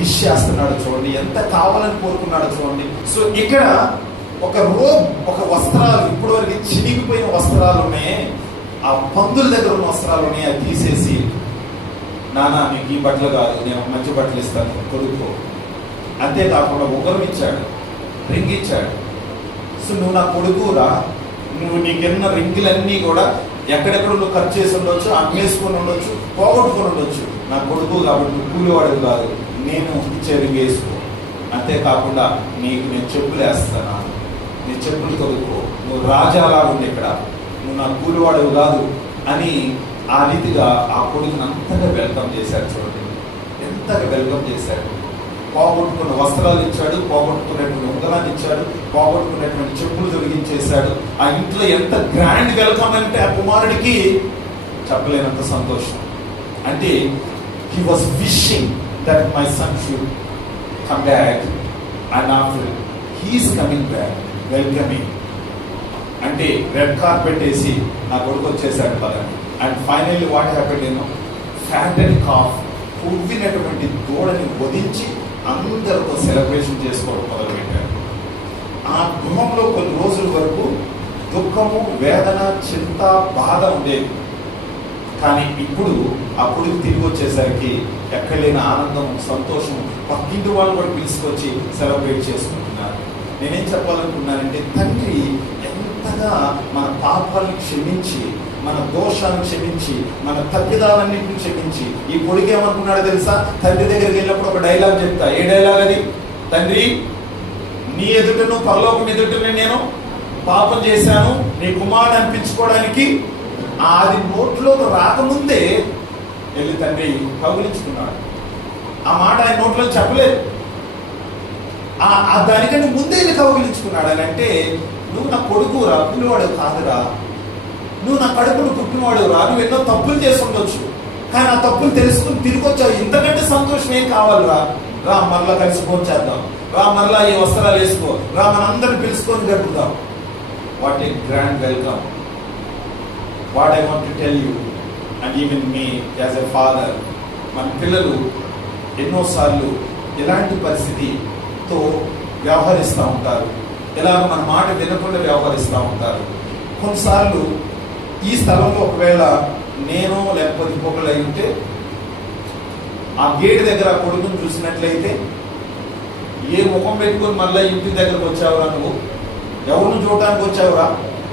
విష్ చేస్తున్నాడు చూడండి, ఎంత కావాలని కోరుకున్నాడు చూడండి. సో ఇక్కడ ఒక వస్త్రాలు, ఇప్పటి వరకు చినిగిపోయిన వస్త్రాలు ఉన్నాయి, ఆ పందుల దగ్గర ఉన్న వస్త్రాలు ఉన్నాయి, అది తీసేసి, నానా నీకు ఈ బట్టలు కాదు, నేను మంచి బట్టలు ఇస్తాను కొడుకో. అంతేకాకుండా ఉంగరం ఇచ్చాడు, రింగ్ ఇచ్చాడు. సో నువ్వు నా కొడుకురా, నువ్వు నీకెన్న రింగులన్నీ కూడా ఎక్కడెక్కడ నువ్వు ఖర్చు చేసి ఉండొచ్చు, అమ్మేసుకొని ఉండొచ్చు, పోగొట్టుకొని ఉండొచ్చు. నా కొడుకు కాబట్టి నువ్వు కూలివాడు కాదు, నేను ఇచ్చే రింగ్ వేసుకో. అంతేకాకుండా నీకు నేను చెప్పులు వేస్తాను, నీ చెప్పులు తొలుకో, నువ్వు రాజాలా ఉంది, ఇక్కడ నువ్వు నా కూలివాడు కాదు అని ఆ రీతిగా ఆ కొడుకుని అంతగా వెల్కమ్ చేశాడు. చూడండి ఎంతగా వెల్కమ్ చేశాడు. పోగొట్టుకున్న వస్త్రాలు ఇచ్చాడు, పోగొట్టుకున్నటువంటి ఉంగరాన్ని ఇచ్చాడు, పోగొట్టుకున్నటువంటి చెప్పులు తొలగించేశాడు. ఆ ఇంట్లో ఎంత గ్రాండ్ వెల్కమ్ అంటే ఆ కుమారుడికి చెప్పలేనంత సంతోషం. అంటే he was wishing that my son should come back, and after he is coming back, welcoming. అంటే రెడ్ కార్పెట్ వేసి నా కొడుకు వచ్చేసాడు పదండి. And finally what happened, fatted calf, పువ్వినటువంటి దూడని వధించి అందరితో సెలబ్రేషన్ చేసుకోవడం మొదలుపెట్టారు. ఆ గృహంలో కొన్ని రోజుల వరకు దుఃఖము, వేదన, చింత, బాధ ఉండేది. కానీ ఇప్పుడు అప్పుడు తిరిగి వచ్చేసరికి ఎక్కడలేని ఆనందం, సంతోషం, పక్కింటి వాళ్ళు కూడా పిలుచుకొచ్చి సెలబ్రేట్ చేసుకుంటున్నారు. నేనేం చెప్పాలనుకున్నానంటే, తండ్రి ఎంతగా మన పాపాలను క్షమించి, మన దోషాలను క్షమించి, మన తప్పిదాలన్నింటిని క్షమించి, ఈ కొడుకు ఏమనుకున్నాడో తెలుసా? తండ్రి దగ్గరికి వెళ్ళినప్పుడు ఒక డైలాగ్ చెప్తా. ఏ డైలాగ్ అది? తండ్రి, నీ ఎదుటను పరలోకం ఎదుటనే నేను పాపం చేశాను, నీ కుమారుడు అనిపించుకోవడానికి అది నోట్లోకి రాకముందే వెళ్ళి తండ్రి కౌగిలించుకున్నాడు. ఆ మాట ఆయన నోట్లో చెప్పలేదు, దానికంటే ముందే వెళ్ళి కౌగిలించుకున్నాడు. అని అంటే, నువ్వు నా కొడుకురా, పుట్టినవాడు కాదురా, నువ్వు నా కడుపును పుట్టినవాడు రా, నువ్వు ఎన్నో తప్పులు చేసి ఉండొచ్చు, కానీ ఆ తప్పులు తెలుసుకుని తిరిగి వచ్చావు, ఇంతకంటే సంతోషం ఏం కావాలిరా? రా మరలా కలిసి పోంచేద్దాం, రా మరలా ఈ వస్త్రాలు వేసుకో, రా మనందరిని పిలుచుకొని గడుపుదాం. What a grand welcome. What I want to tell you, and even me as a father, మన పిల్లలు ఎన్నోసార్లు ఎలాంటి పరిస్థితితో వ్యవహరిస్తూ ఉంటారు, ఎలాగ మన మాట వినకుండా వ్యవహరిస్తూ ఉంటారు. కొన్నిసార్లు ఈ స్థలంలో ఒకవేళ నేను లేకపోతే ఇంకొకరు అయి ఉంటే, ఆ గేట్ దగ్గర కొడుకుని చూసినట్లయితే, ఏ ముఖం పెట్టుకొని మళ్ళీ ఇంటి దగ్గరకు వచ్చావురా నువ్వు? ఎవరిని చూడటానికి వచ్చావురా?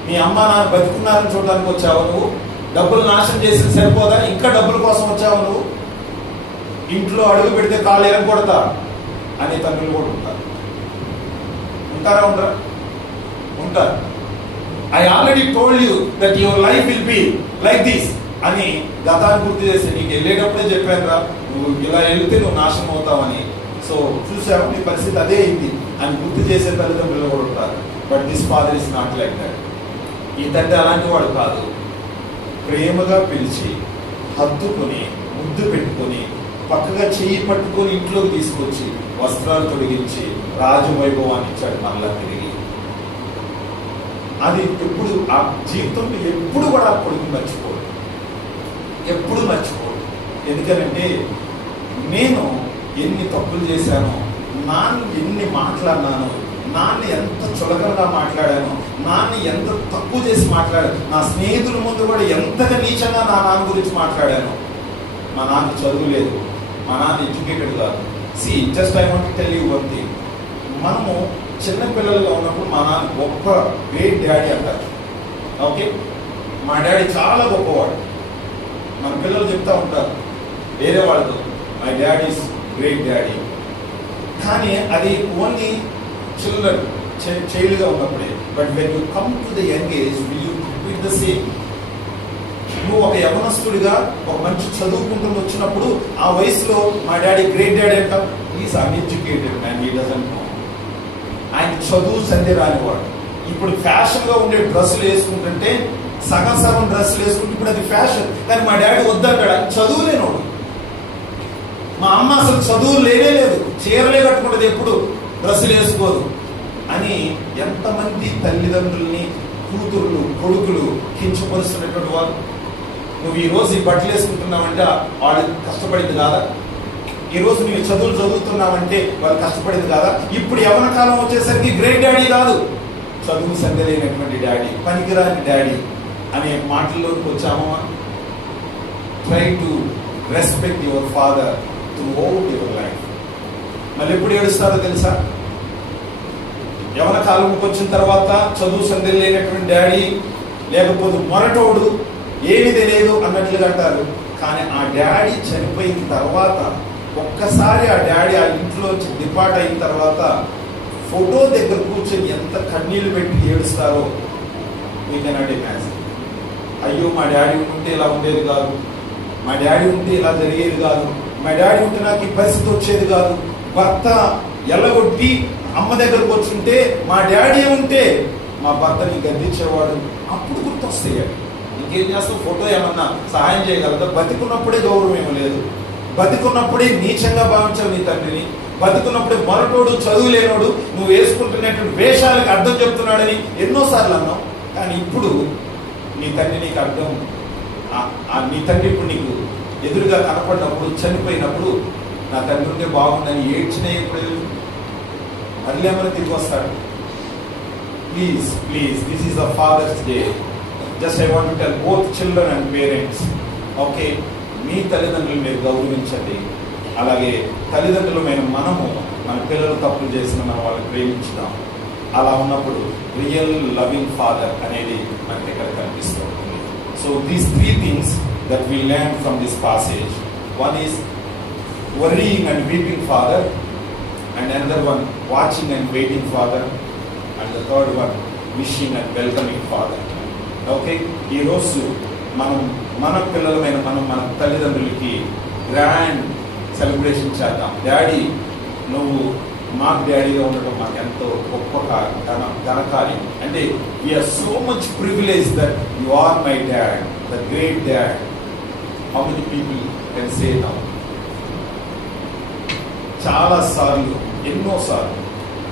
మీ అమ్మ నాన్న బతుకున్నారని చూడడానికి వచ్చావు నువ్వు? డబ్బులు నాశనం చేసి సరిపోదా, ఇంకా డబ్బుల కోసం వచ్చావు నువ్వు? ఇంట్లో అడుగు పెడితే కాళ్ళు ఎరగొడతా అనే తండ్రులు కూడా ఉంటారు. ఉంటారా? ఉండరా? ఉంటారు. I already told you that your life will be like this అని గతాన్ని గుర్తు చేసి, నీకు వెళ్ళేటప్పుడే చెప్పాను రా, నువ్వు ఇలా వెళ్తే నువ్వు నాశనం అవుతావని. సో చూసావు, నీ పరిస్థితి అదే అయింది అని గుర్తు చేసే తల్లిదండ్రులు కూడా ఉంటారు. But this father is not like that. ఈ తండ్రి అలాంటి వాడు కాదు. ప్రేమగా పిలిచి, హత్తుకొని, ముద్దు పెట్టుకొని, పక్కగా చెయ్యి పట్టుకొని ఇంట్లోకి తీసుకొచ్చి వస్త్రాలు తొలగించి రాజవైభవాన్ని ఇచ్చాడు మళ్ళా తిరిగి. అది ఎప్పుడు ఆ జీవితంలో ఎప్పుడు కూడా ఆ కొడుకు మర్చిపోడు, ఎప్పుడు మర్చిపోడు. ఎందుకనంటే, నేను ఎన్ని తప్పులు చేశానో, నాన్న ఎన్ని మాట్లాడినాను, నాన్న ఎంత చులకనగా మాట్లాడాను, నాన్న ఎంత తక్కువ చేసి మాట్లాడాను, నా స్నేహితుల ముందు కూడా ఎంతగా నీచంగా నా నాన్న గురించి మాట్లాడాను. మా నాన్న చదువు లేదు, మా నాన్న ఎడ్యుకేటెడ్ కాదు. See just I want to tell you one thing. మనము చిన్నపిల్లలుగా ఉన్నప్పుడు మా నాన్న గొప్ప గ్రేట్ డాడీ అంటారు. ఓకే, మా డాడీ చాలా గొప్పవాడు. మన పిల్లలు చెప్తా ఉంటారు వేరే వాళ్ళతో, my daddy is great daddy. కానీ అది ఓన్లీ చిల్డ్రన్, చైల్డ్గా ఉన్నప్పుడే. But when you come to the young age, will you repeat the same? నువ్వు ఒక యవనస్తుడిగా ఒక మంచి చదువుకుంటూ వచ్చినప్పుడు ఆ వయసులో మా డాడీ గ్రేట్ డాడీ అంటాం. Is uneducated man, he doesn't know. ఆయన చదువు సంధ్య రానివాడు. ఇప్పుడు ఫ్యాషన్ గా ఉండే డ్రెస్సులు వేసుకుంటుంటే సగం సగం డ్రెస్సులు వేసుకుంటే ఇప్పుడు అది ఫ్యాషన్. కానీ మా డాడీ వద్దంటాడు, ఆయన చదువు లేనోడు. మా అమ్మ అసలు చదువు లేనే లేదు, చీరలే కట్టుకుంటుంది, ఎప్పుడు డ్రెస్సులు వేసుకోదు అని ఎంతమంది తల్లిదండ్రుల్ని, కూతుర్లు, కొడుకులు కించపరుస్తున్నటువంటి వాళ్ళు. నువ్వు ఈ రోజు ఈ బట్టలు వేసుకుంటున్నావంటే వాళ్ళు కష్టపడింది కాదా? ఈ రోజు నువ్వు చదువులు చదువుతున్నావంటే వాళ్ళు కష్టపడింది కాదా? ఇప్పుడు యవ్వన కాలం వచ్చేసరికి గ్రేట్ డాడీ కాదు, చదువు సంధ్య లేనటువంటి డాడీ, పనికిరాని డాడీ అనే మాటల్లోకి వచ్చామా? Try to respect your father through out your life. మళ్ళీ ఎప్పుడు ఏడుస్తారో తెలుసా? యవన కాలంకి వచ్చిన తర్వాత చదువు సంధ్య లేనటువంటి డాడీ, లేకపోతే మొరటోడు, ఏమి తెలియదు అన్నట్లుగా అంటారు. కానీ ఆ డాడీ చనిపోయిన తర్వాత ఒక్కసారి ఆ డాడీ ఆ ఇంట్లో డిపార్ట్ అయిన తర్వాత ఫోటో దగ్గర కూర్చొని ఎంత కన్నీళ్లు పెట్టి ఏడుస్తారో వీ కెనాట్ ఇమాజిన్. అయ్యో మా డాడీ ఉంటే ఇలా ఉండేది కాదు, మా డాడీ ఉంటే ఇలా జరిగేది కాదు, మా డాడీ ఉంటే నాకు ఈ పరిస్థితి వచ్చేది కాదు. భర్త ఎల్లగొట్టి అమ్మ దగ్గరకు వచ్చుంటే మా డాడీ ఉంటే మా భర్తని గద్దించేవాడు. అప్పుడు గుర్తొస్తాయి. ఇంకేం చేస్తావు? ఫోటో ఏమన్నా సహాయం చేయగలదా? బతికున్నప్పుడే గౌరవం ఏమో లేదు, బతికున్నప్పుడే నీచంగా భావించావు నీ తండ్రిని, బతికున్నప్పుడే మొరటోడు, చదువు లేనోడు, నువ్వు వేసుకుంటున్నటువంటి వేషాలకు అర్థం చెప్తున్నాడని ఎన్నోసార్లు అన్నావు. కానీ ఇప్పుడు నీ తండ్రి నీకు అర్థం, నీ తండ్రి ఇప్పుడు నీకు ఎదురుగా కనపడినప్పుడు, చనిపోయినప్పుడు నా తండ్రి ఉంటే బాగుందని ఏడ్చిన ఇప్పుడు మళ్ళీ తిరిగి వస్తాడు. Please please, this is the father's day. Just I want to tell both children and parents, okay, మీ తల్లిదండ్రులు మీరు గౌరవించండి. అలాగే తల్లిదండ్రులమైన మనము మన పిల్లలు తప్పులు చేసిన మనం వాళ్ళని ప్రేమించుదాం. అలా ఉన్నప్పుడు రియల్ లవింగ్ ఫాదర్ అనేది మనకి ఇక్కడ కనిపిస్తూ ఉంటుంది. So these 3 things that we learn from this passage. One is worrying and weeping father, and another one watching and waiting father, and the third one wishing and welcoming father. Okay, ఈరోజు మనం మన పిల్లలమైన మనం మన తల్లిదండ్రులకి గ్రాండ్ సెలబ్రేషన్ చేద్దాం. డాడీ, నువ్వు మాకు డాడీగా ఉండటం మాకు ఎంతో గొప్ప ఘనకార్యం. అంటే we are so much privilege that you are my dad, the great dad. How many people can say now? చాలా సార్లు, ఎన్నోసార్లు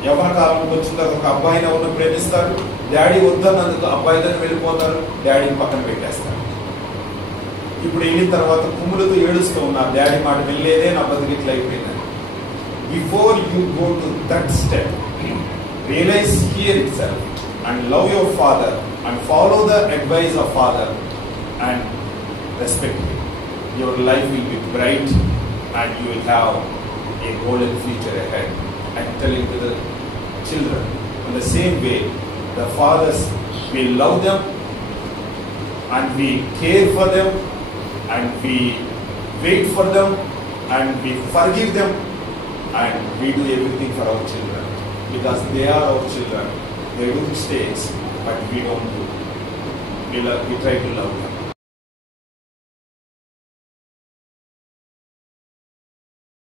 యవ్వన కాలంలో వచ్చిన తర్వాత ఒక అబ్బాయిని ఎవరిని ప్రేమిస్తారు, డాడీ వద్దన్నందుకు అబ్బాయిలను వెళ్ళిపోతారు, డాడీని పక్కన పెట్టేస్తారు. ఇప్పుడు వెళ్ళిన తర్వాత కుమ్ములతో ఏడుస్తూ ఉన్నారు, డాడీ మాట వెళ్ళేదే నా బతికిట్లు అయిపోయిందని. Before you go to that step, realise here itself and love your father and follow the advice of father and respect him. Your life will be bright and you will have a golden future ahead. I'm telling to the children, in the same way, the fathers, we love them and we care for them and we wait for them and we forgive them and we do everything for our children because they are our children. They do mistakes, but we don't do. We try to love them.